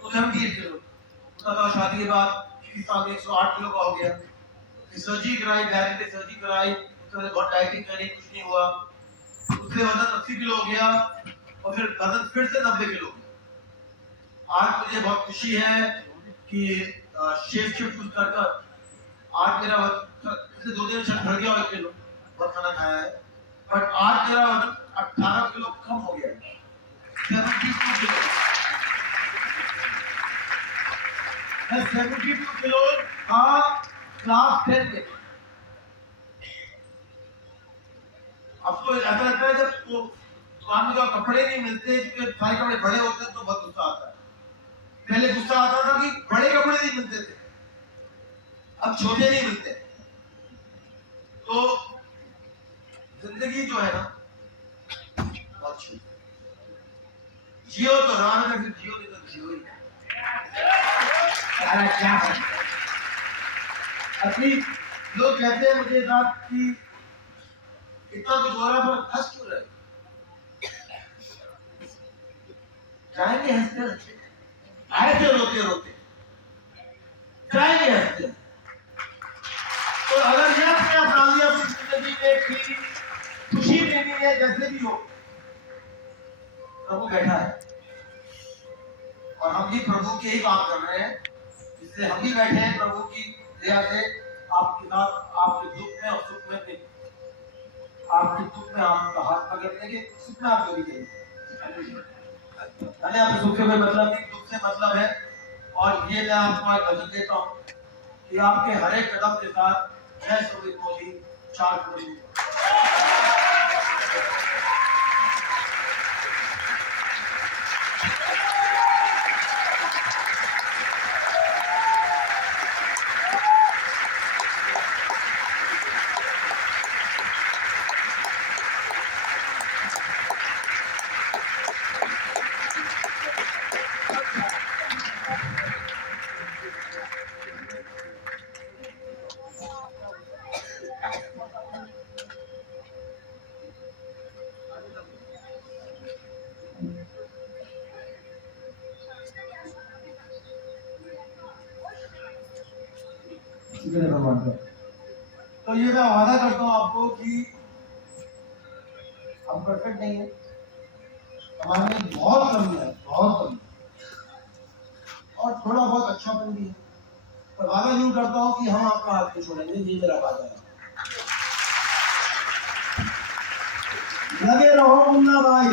तो 78 किलो होता था शादी के बाद, 30 साल में 108 किलो का हो गया। सर्जरी कराई, बैरन पे सर्जरी कराई, उसके बहुत डाइटिंग करी, कुछ नहीं हुआ, उससे वजन 80 किलो हो गया, और फिर वजन फिर से 90 किलो हो गया। आज मुझे बहुत खुशी है कि शेफ शिफ्ट कर कर आज मेरा पिछले 2 दिन से बढ़ गया 1 किलो, बहुत खाना खाया है, बट आज मेरा वजन 18 किलो कम हो गया, 72 किलो। मैं 72 किलो था क्लास 10 में। आपको ऐसा लगता है जब वो दुकान में कपड़े नहीं मिलते, क्योंकि सारे कपड़े बड़े होते हैं, तो बहुत गुस्सा आता है। पहले गुस्सा आता था कि बड़े कपड़े नहीं मिलते थे, अब छोटे नहीं मिलते। तो जिंदगी जो है ना बहुत छोटी, जियो तो राम है, फिर जियो नहीं तो जियो ही। अरे क्या है, अभी लोग कहते हैं मुझे साथ कि इतना कुछ हो रहा है पर हंस क्यों रहे? जाएंगे हंसते हंसते, आए थे रोते रोते, जाएंगे हंसते। तो अगर ये अपने अपना लिया अपनी जिंदगी में कि खुशी देनी है, जैसे भी हो, प्रभु बैठा है और हम भी प्रभु के ही काम कर रहे हैं, इसलिए हम भी बैठे हैं प्रभु की दया से आपके साथ, आपके दुख में और सुख में नहीं। आपके दुख में आपका हाथ पकड़ लेंगे, सुख में आप कभी देंगे। आपके सुख से कोई मतलब नहीं, दुख से मतलब है। और ये मैं आपको एक भजन देता हूँ कि आपके हर एक कदम के साथ मैं सभी मोदी 4 कदम। भगवान का तो ये मैं वादा करता हूँ आपको कि हम परफेक्ट नहीं है, हमारे में बहुत कमी है, बहुत कमी, और थोड़ा बहुत अच्छापन भी है, पर वादा यूं करता हूँ कि हम आपका हाथ नहीं छोड़ेंगे, ये मेरा वादा है। लगे रहो मुन्ना भाई,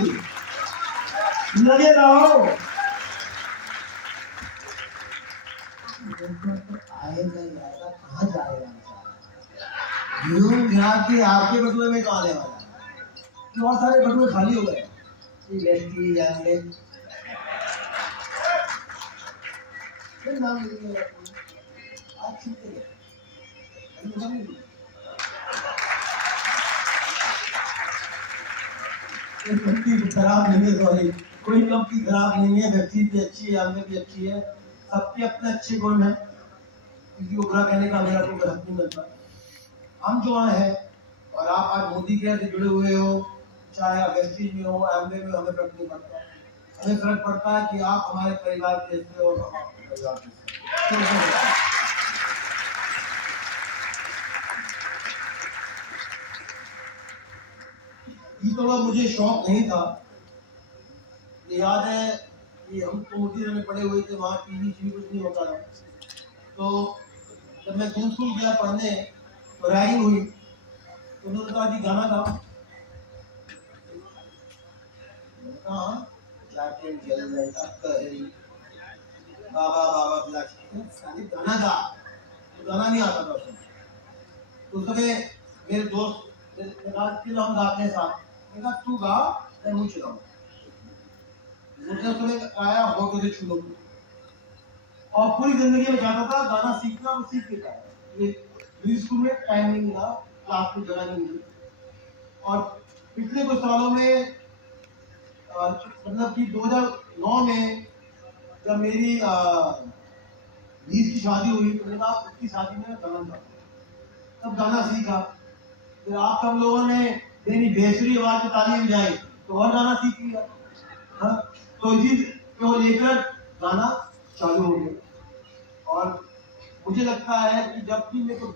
लगे रहो। आएगा ही आएगा, कहाँ जाएगा? घूम घा के आपके बटुए में कहाँ आने वाला है? बहुत सारे बटुए खाली हो गए, नाम आज छूटे गए, कंपनी खराब नहीं है, सॉरी, कोई कंपनी खराब नहीं है, व्यक्ति भी अच्छी है, आदमी भी अच्छी है, सबके अपने अच्छे गुण हैं, किसी को बुरा कहने का मेरा कोई हक नहीं मिलता। हम जो हैं और आप आज मोदी केयर से जुड़े हुए हो, चाहे आप वेस्टीज में हो, एमवे में, हमें फर्क नहीं पड़ता। हमें फर्क पड़ता है कि आप हमारे परिवार के हिस्से और हम आपके परिवार के हिस्से। तो मुझे शौक नहीं था, याद है कि हम तो मोदी में पढ़े हुए थे, वहाँ टीवी कुछ नहीं होता था। तो जब मैं दूध स्कूल गया पढ़ने, तो रैगिंग हुई, तो उन्होंने कहा कि गाना गाओ। हाँ जैकेट जल अक्करी बाबा बाबा बिलासी साली गाना गा तो गाना नहीं आता था उसमें। तो उस समय मेरे दोस्त ने कहा कि हम गाते हैं साथ। मैंने कहा तू गा मैं मुंह चलाऊं। मुझे उस समय आया हो तुझे छू लो और पूरी जिंदगी में चाहता था गाना सीखना और सीख के गाया। म्यूजिक स्कूल में टाइम नहीं मिला, क्लास में जगह नहीं मिली और पिछले कुछ सालों में मतलब कि 2009 में जब मेरी 20 की शादी हुई तो मैंने कहा उसकी शादी में गाना गाऊं। तब गाना सीखा। फिर आप सब लोगों ने मेरी बेसुरी आवाज में ताली बजाई तो और गाना सीख लिया। हाँ, तो इसी को लेकर गाना चालू हो गया। और मुझे लगता है कि जब भी मेरे को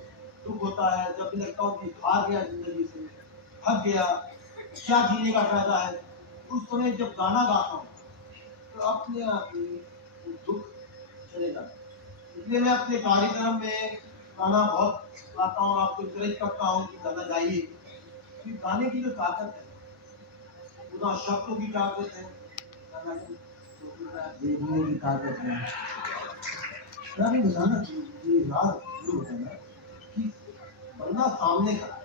दुख होता है, जब भी लगता हो कि हार गया जिंदगी से, थक गया, क्या जीने का फायदा है, उस समय जब गाना गाता हूँ तो अपने आप ही वो दुख चले जाता है। इसलिए मैं अपने कार्यक्रम में गाना बहुत गाता हूँ और आपको इंकरेज करता हूँ कि गाना गाइए। क्योंकि गाने की जो ताकत है, पूरा शब्दों की ताकत है, गाना की देखने की ताकत है। मैं भी बताना ये रात शुरू बताना कि बंदा सामने खड़ा है,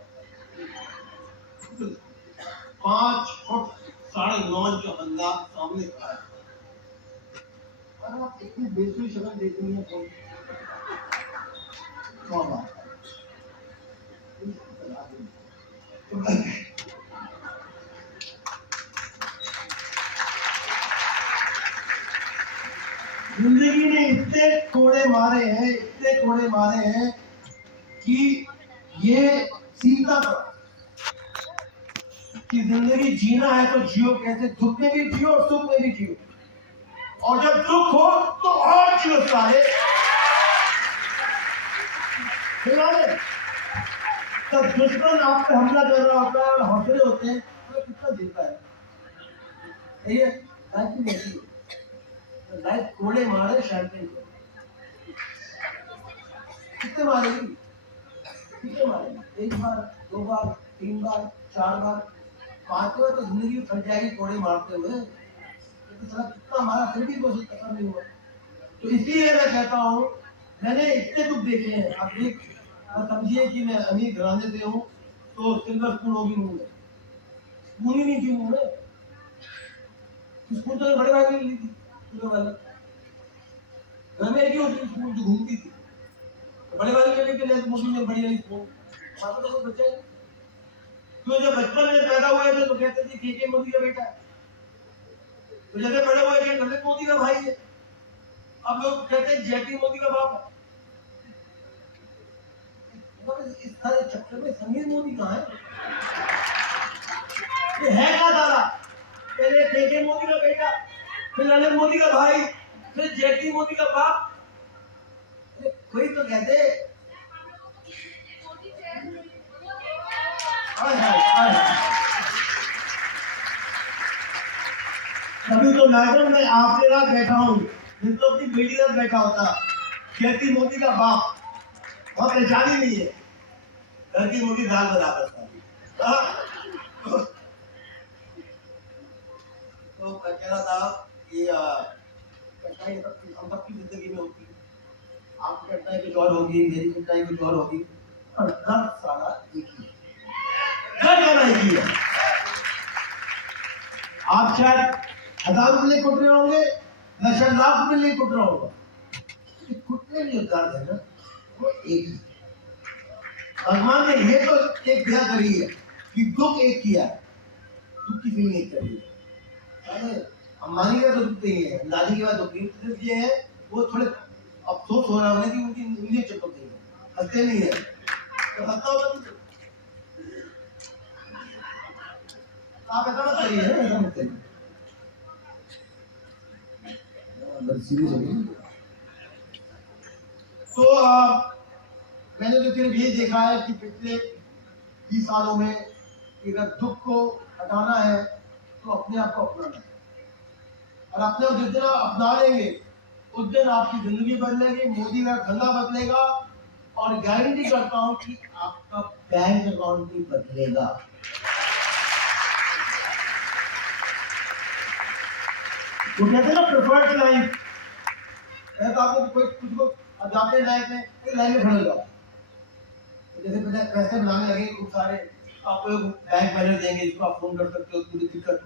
5 फुट 9.5 का बंदा सामने खड़ा है। और आप इतनी बेसुरी शक्ल देखनी है कौन बात जिंदगी ने इतने कोड़े मारे हैं, इतने कोड़े मारे हैं कि ये सीखना पड़ा कि जिंदगी जीना है तो जियो कैसे, दुख में भी जियो और सुख में भी जियो। और जब दुख हो तो और जियो सारे तब दुश्मन आप पे हमला कर रहा होता है और हौसले होते हैं तो कितना देता है। ये लाइफ की नहीं है, लाइफ कोड़े मारे शैंपेन कितने मारेगी, कितने मारेगी, 1 बार 2 बार 3 बार 4 बार 5 बार तो जिंदगी फट जाएगी कोड़े मारते हुए। तो साला कितना मारा फिर भी कोशिश खत्म नहीं हुआ। तो इसलिए मैं कहता हूँ मैंने इतने दुख देखे हैं। आप देख समझिए कि मैं अमीर घराने से हूँ तो सिल्वर स्पून होगी मुंह में, स्पून ही नहीं थी मुंह में। स्पून तो बड़े भाई ने ली थी, छोटे वाली घर में एक ही होती स्पून जो घूमती थी, तो बड़े वाले लेने के लिए मोटी में बड़ी वाली स्पून हमारा तो कोई बच्चा नहीं। तो जब बचपन में पैदा हुए थे तो कहते थे के मोदी का बेटा है, तो जैसे बड़े हुए थे नरेंद्र मोदी का भाई है, अब लोग कहते हैं जेपी मोदी का बाप है। इस सारे चक्कर में समीर मोदी कहाँ है? ये है क्या सारा? पहले केके मोदी का बेटा, फिर नरेंद्र मोदी का भाई, फिर जेपी मोदी का बाप। कोई तो कहते अभी तो मैडम मैं आपके साथ बैठा हूँ, तो अपनी बेटी साथ बैठा होता। जेपी मोदी का बाप वहाँ पहचान ही नहीं है, घर की मोटी दाल बराबर था। तो कह रहा था कि कठिनाई हम सबकी जिंदगी में होती है। आपकी कठिनाई कुछ और होगी, मेरी कठिनाई कुछ और होगी, और दर्द सारा एक ही है, दर्द सारा एक ही है। आप शायद 1000 रुपये कुट रहे होंगे, मैं शायद लाख रुपये लिए कुट रहा होगा, कुटने में जो दर्द है ना वो एक ही। भगवान ने ये तो एक दया करी है कि दुख एक किया, दुख की फीलिंग एक करी है। अंबानी का तो दुख नहीं है, दादी की बात दुख नहीं, सिर्फ ये है वो थोड़े अफसोस हो रहा है कि उनकी उंगलियां चिपक गई है, हंसते नहीं है तो हंसता होगा। आप ऐसा मत करिए, ऐसा मत करिए। तो मैंने तो सिर्फ ये देखा है कि पिछले 20 सालों में अगर दुख को हटाना है तो अपने आप को अपनाना है, और अपने जिस दिन आप अपना लेंगे उस दिन आपकी जिंदगी बदलेगी, मोदी का धंधा बदलेगा, और गारंटी करता हूं कि आपका बैंक अकाउंट भी बदलेगा। वो कहते हैं ना प्रेफर्ड लाइफ, तो आपको कोई कुछ को अब जाते हैं लाइफ में कोई लाइन में खड़े हो जाओ, तो जैसे पता पैसे बनाने लगे खूब सारे, आपको एक बैंक बैलेंस देंगे जिसको आप फोन कर सकते हो, कोई दिक्कत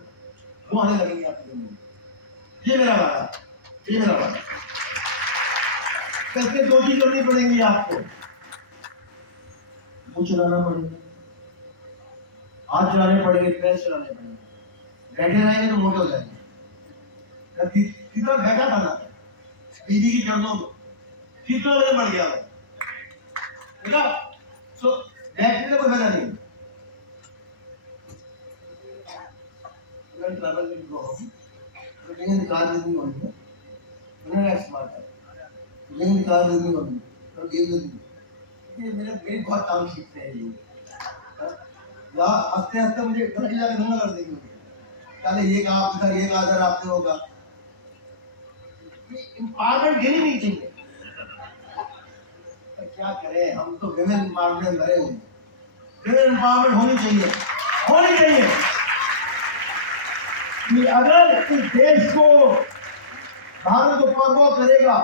वो आने लगेंगे आपके जिंदगी में। ये मेरा वादा, ये मेरा वादा। पैसे दो चीज करनी पड़ेंगी आपको, मुंह चलाना पड़ेगा, हाथ चलाने पड़ेंगे, पैर चलाने पड़ेंगे। बैठे रहेंगे तो मोटे हो जाएंगे। कितना बैठा था ना बीवी की चरणों में, कितना वजन बढ़ गया ठीक है। सो बैठने का कोई फायदा नहीं। ट्रैवल में गो होगी तो लेकिन कार नहीं होगी, मैंने स्मार्ट है लेकिन कार नहीं होगी तो गेम नहीं। ये मेरे बहुत काम सीखते हैं ये, या हंसते हंसते मुझे घर जाके धंधा कर देंगे, पहले ये कहा आपके साथ, ये कहा अगर आपसे होगा। एम्पावरमेंट देनी नहीं चाहिए, तो क्या करें, हम तो विमेन एम्पावरमेंट में भरे हुए हैं। विमेन एम्पावरमेंट होनी चाहिए, होनी चाहिए कि अगर इस देश को, भारत को पर्वो करेगा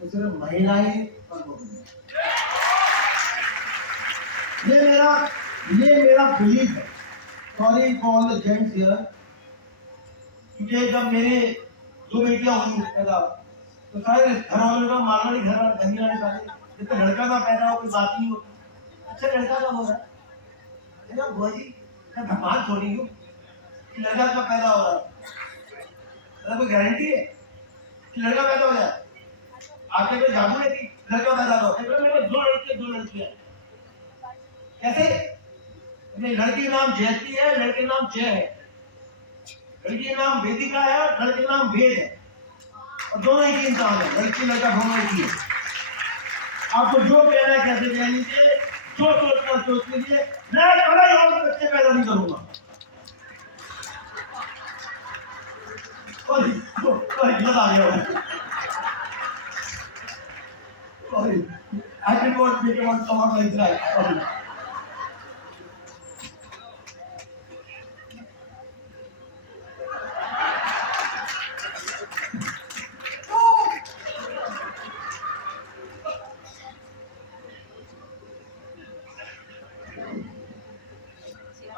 तो सिर्फ महिलाएं पर्वो करेंगी। ये मेरा बिलीफ है। Sorry for all the gents here, क्योंकि जब मेरे दो बेटियां हुई पैदा तो सारे घर वालों का मारवाड़ी घर धनिया ने सारे, जब लड़का का पैदा हो कोई बात नहीं हो, अच्छा लड़का का हो रहा है ना बुआ जी, मैं भगवान थोड़ी हूँ कि लड़का का पैदा हो रहा है, कोई गारंटी है कि लड़का पैदा हो जाए? आपके कोई जादू है कि लड़का पैदा हो? मेरे पास दो लड़के दो लड़कियां, कैसे? लड़की नाम जयती है, लड़के नाम जय है, लड़की नाम वेदिका है, लड़के नाम वेद है, और दोनों एक इंसान है, लड़की लड़का दोनों एक ही है। आपको जो कहना है कैसे कह लीजिए, जो सोचना सोच लीजिए, मैं कभी और बच्चे पैदा नहीं करूंगा। गलत आ गया sorry I did not make one come out like that, sorry।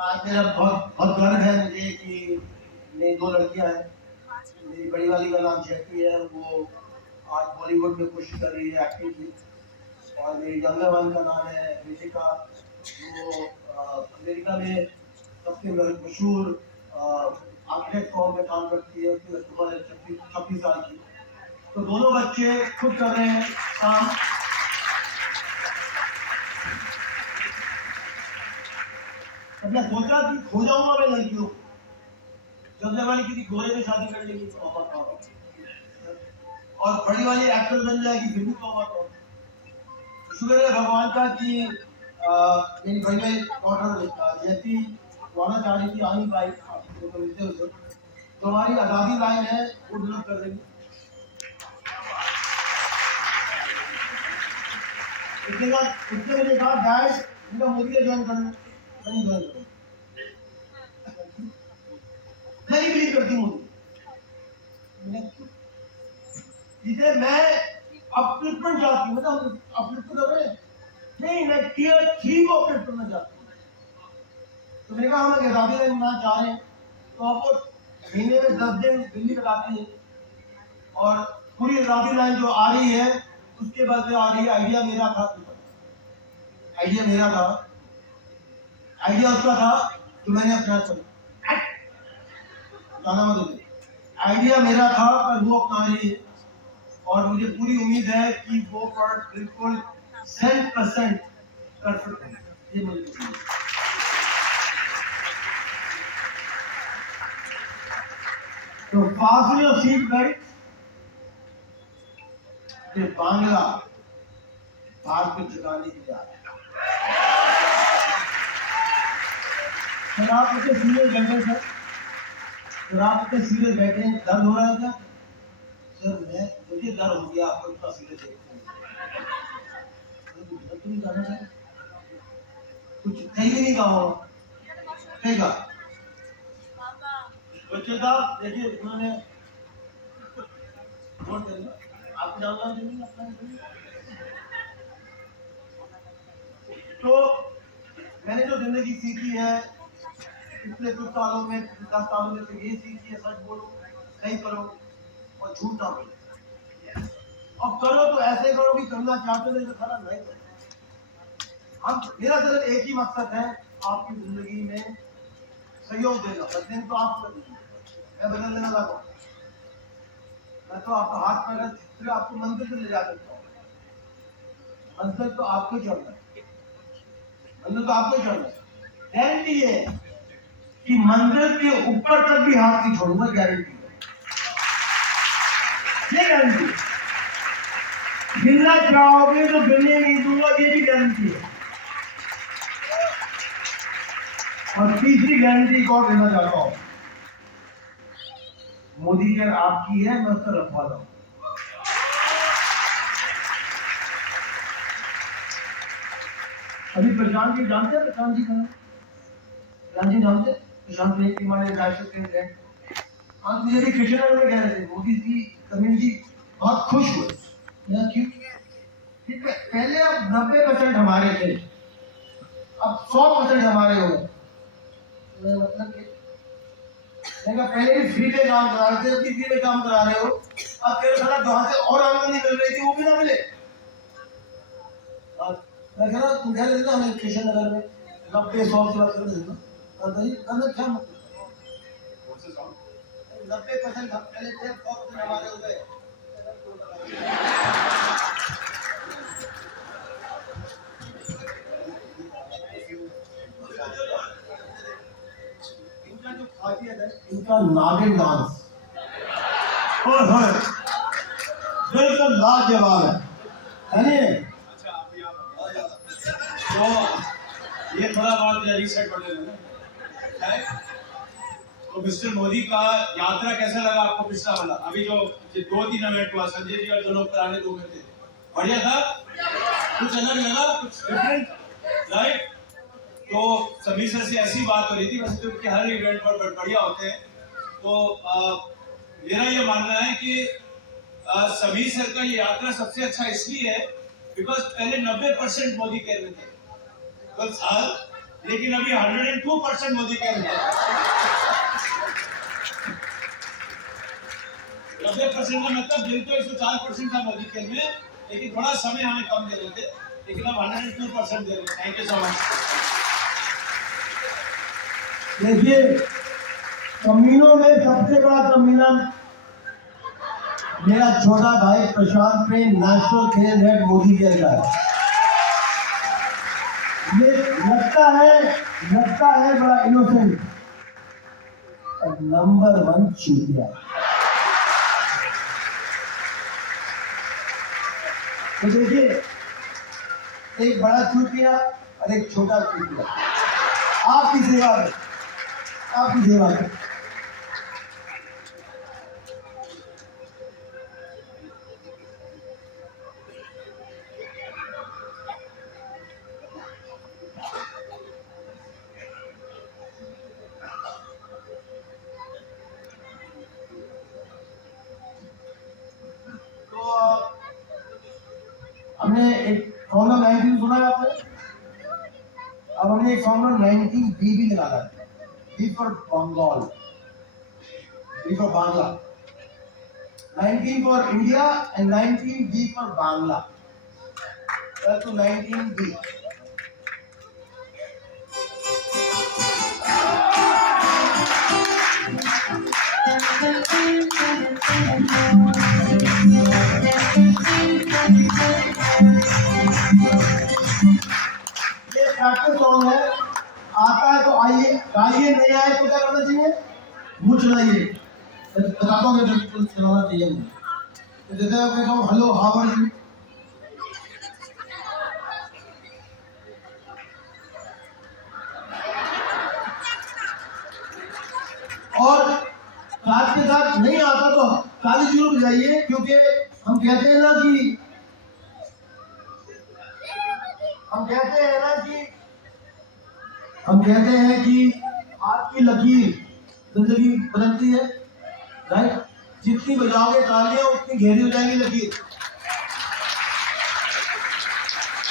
आज मेरा बहुत गर्व है मुझे कि मेरी दो लड़कियां हैं। मेरी बड़ी वाली का नाम जयती है, वो आज बॉलीवुड में कोशिश कर रही है एक्टिंग की, और मेरी यंगर वन का नाम है ऋषिका, वो अमेरिका में सबसे मशहूर आर्किटेक्ट फॉर्म में काम करती है, उसकी उम्र है 26 साल की। तो दोनों बच्चे खुद कर रहे हैं काम। मैं सोचा कि खो जाऊंगा मैं लड़कियों को, जब वाली किसी गोरे में शादी कर लेगी तो और बड़ी वाली एक्टर बन जाएगी फिर भी तो शुक्र है भगवान का कि मेरी बड़ी भाई डॉटर जयती वाला चाह रही थी, आ नहीं पाई, तो मिलते उसे तो हमारी आजादी लाइन है वो डेवलप कर देंगे। उसने मुझे कहा डैड मेरा मोदी का ज्वाइन करना, नहीं ज्वाइन करूँ, मैं नहीं बिलीव करती मोदी, जिसे मैं अपलिफ्टमेंट चाहती हूँ, मतलब अपलिफ्ट कर रहे हैं नहीं, मैं टियर 3 को अपलिफ्ट करना चाहती हूँ। तो मैंने कहा हम आजादी लाइन बनाना चाह रहे हैं, तो आपको महीने में 10 दिन दिल्ली लगाते हैं, और पूरी आजादी लाइन जो आ रही है उसके बाद जो आ रही है, आइडिया मेरा था, आइडिया मेरा था, आइडिया उसका था तो मैंने अपना जाना मत, आइडिया मेरा था पर वो अपना रही है, और मुझे पूरी उम्मीद है कि वो प्रोडक्ट बिल्कुल 100% परफेक्ट है, ये मुझे तो fasten your seat belts, फिर बांग्ला भारत को जगाने के लिए सर आप इतने सीरियस बैठे सर, सर आप इतने सीरियस बैठे हैं, दर्द हो रहा है क्या सर? मैं मुझे दर्द हो गया, आपको इतना सीरियस देखते हैं, कुछ कहीं भी नहीं कहा होगा, कहेगा बच्चे साहब देखिए, उन्होंने वोट देना, आपको जानना जमीन अपना जमीन। तो मैंने जो जिंदगी सीखी है पिछले कुछ सालों में, 10 सालों में, तो ये सीखी है, सच बोलो, सही करो और झूठ ना बोलो। अब करो तो ऐसे करो कि करना चाहते हो, तो खराब नहीं करो। हम मेरा सिर्फ एक ही मकसद है, आपकी जिंदगी में सहयोग देना। बदले तो आप कर दीजिए, मैं बदल देना लगा, मैं तो आपका हाथ पकड़ फिर आपको मंदिर से ले जा सकता हूँ। मंदिर तो आपको चढ़ना है, मंदिर तो आपको चढ़ना है। गारंटी है कि मंदिर के ऊपर तक भी हाथ नहीं छोड़ूंगा, गारंटी है, ये गारंटी है। गिरना चाहोगे तो गिरने नहीं दूंगा, ये भी गारंटी है। और तीसरी गारंटी एक और देना चाहता हूं, मोदी जी आपकी है, मैं उसका रखवाला हूं। अभी प्रशांत जी जानते हैं, प्रशांत जी कहाँ? प्रशांत जी जानते हैं? प्रशांत जी हमारे नेशनल प्रेसिडेंट। आज मुझे भी कृष्णनगर में कह रहे थे, मोदी जी कम्युनिटी बहुत खुश हुए। क्यों? पहले अब 90% हमारे थे, अब 100% हमारे हो गए। मतलब पहले भी फ्री पे काम करा रहे थे, अभी फ्री पे काम करा रहे हो, अब तेरे सारा जहां से और आमदनी मिल रही थी वो भी ना मिले। मैं कह रहा तुम कह रहे थे ना हमें कृष्णनगर में 90-100 से बात कर रहे थे ना, कहना क्या मतलब 90% हम पहले थे, 100% हमारे हो गए। इनका जो खासियत है, इनका नागिन डांस और बिल्कुल लाजवाब है। तो ये थोड़ा बहुत रीसेट कर लेना है। तो मिस्टर मोदी का यात्रा कैसा लगा आपको? पिछला वाला अभी जो 2-3 इवेंट हुआ, संजय जी और जो लोग कराने 2 में थे, बढ़िया था, कुछ अलग लगा, कुछ डिफरेंट, राइट? तो सभी सर से ऐसी बात हो रही थी, वैसे तो उनके हर इवेंट पर बढ़िया होते हैं। तो मेरा ये मानना है कि सभी सर का ये यात्रा सबसे अच्छा इसलिए है बिकॉज पहले 90% मोदी कह रहे थे साल, लेकिन अभी 102% मोदी कह रहे हैं। 90% का मतलब दिल तो 104% था मोदी के में, लेकिन थोड़ा समय हमें कम दे रहे थे, लेकिन अब 102% दे रहे हैं। Thank you so much. देखिए, कमीनों में सबसे बड़ा कमीना मेरा छोटा भाई प्रशांत में नेशनल खेल हेड मोदी जी का है। ये लगता है बड़ा इनोसेंट, नंबर 1 चूतिया। तो देखिए, एक बड़ा चूतिया और एक छोटा चूतिया आपकी सेवा में, आपकी सेवा में। हमने एक फॉर्मूला 19 सुना है आपने? अब हमने एक फॉर्मूला 19 बी भी निकाला है, B for Bengal, B for Bangla, 19 for India and 19 B for Bangla, तो 19 बी। प्रैक्टिस सॉन्ग है, आता है तो आइए, गाइए, नहीं आए तो क्या करना चाहिए? मुझ चलाइए, बताता हूँ मैं चलाना चाहिए मुझे। तो जैसे मैं कहूँ हेलो हाउ आर यू, और साथ के साथ नहीं आता तो ताली जरूर बजाइए, क्योंकि हम कहते हैं ना कि हाथ की लकीर जिंदगी बदलती है, राइट? जितनी बजाओगे तालियां उतनी गहरी हो जाएंगी लकीर।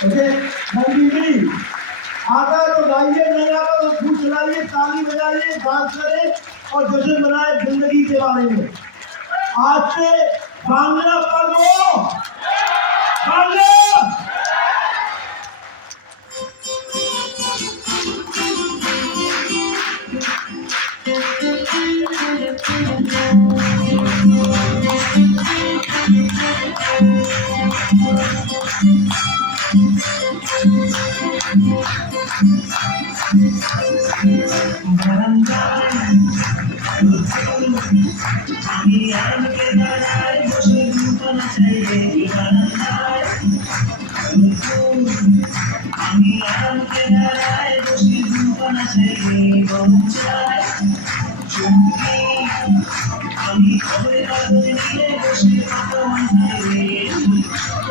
ओके, नंदी आता है तो गाइए, नहीं आता तो खूब चलाइए, ताली बजाइए, डांस करें और जश्न मनाए जिंदगी के बारे में। आज से बांग्ला पर्व, बांग्ला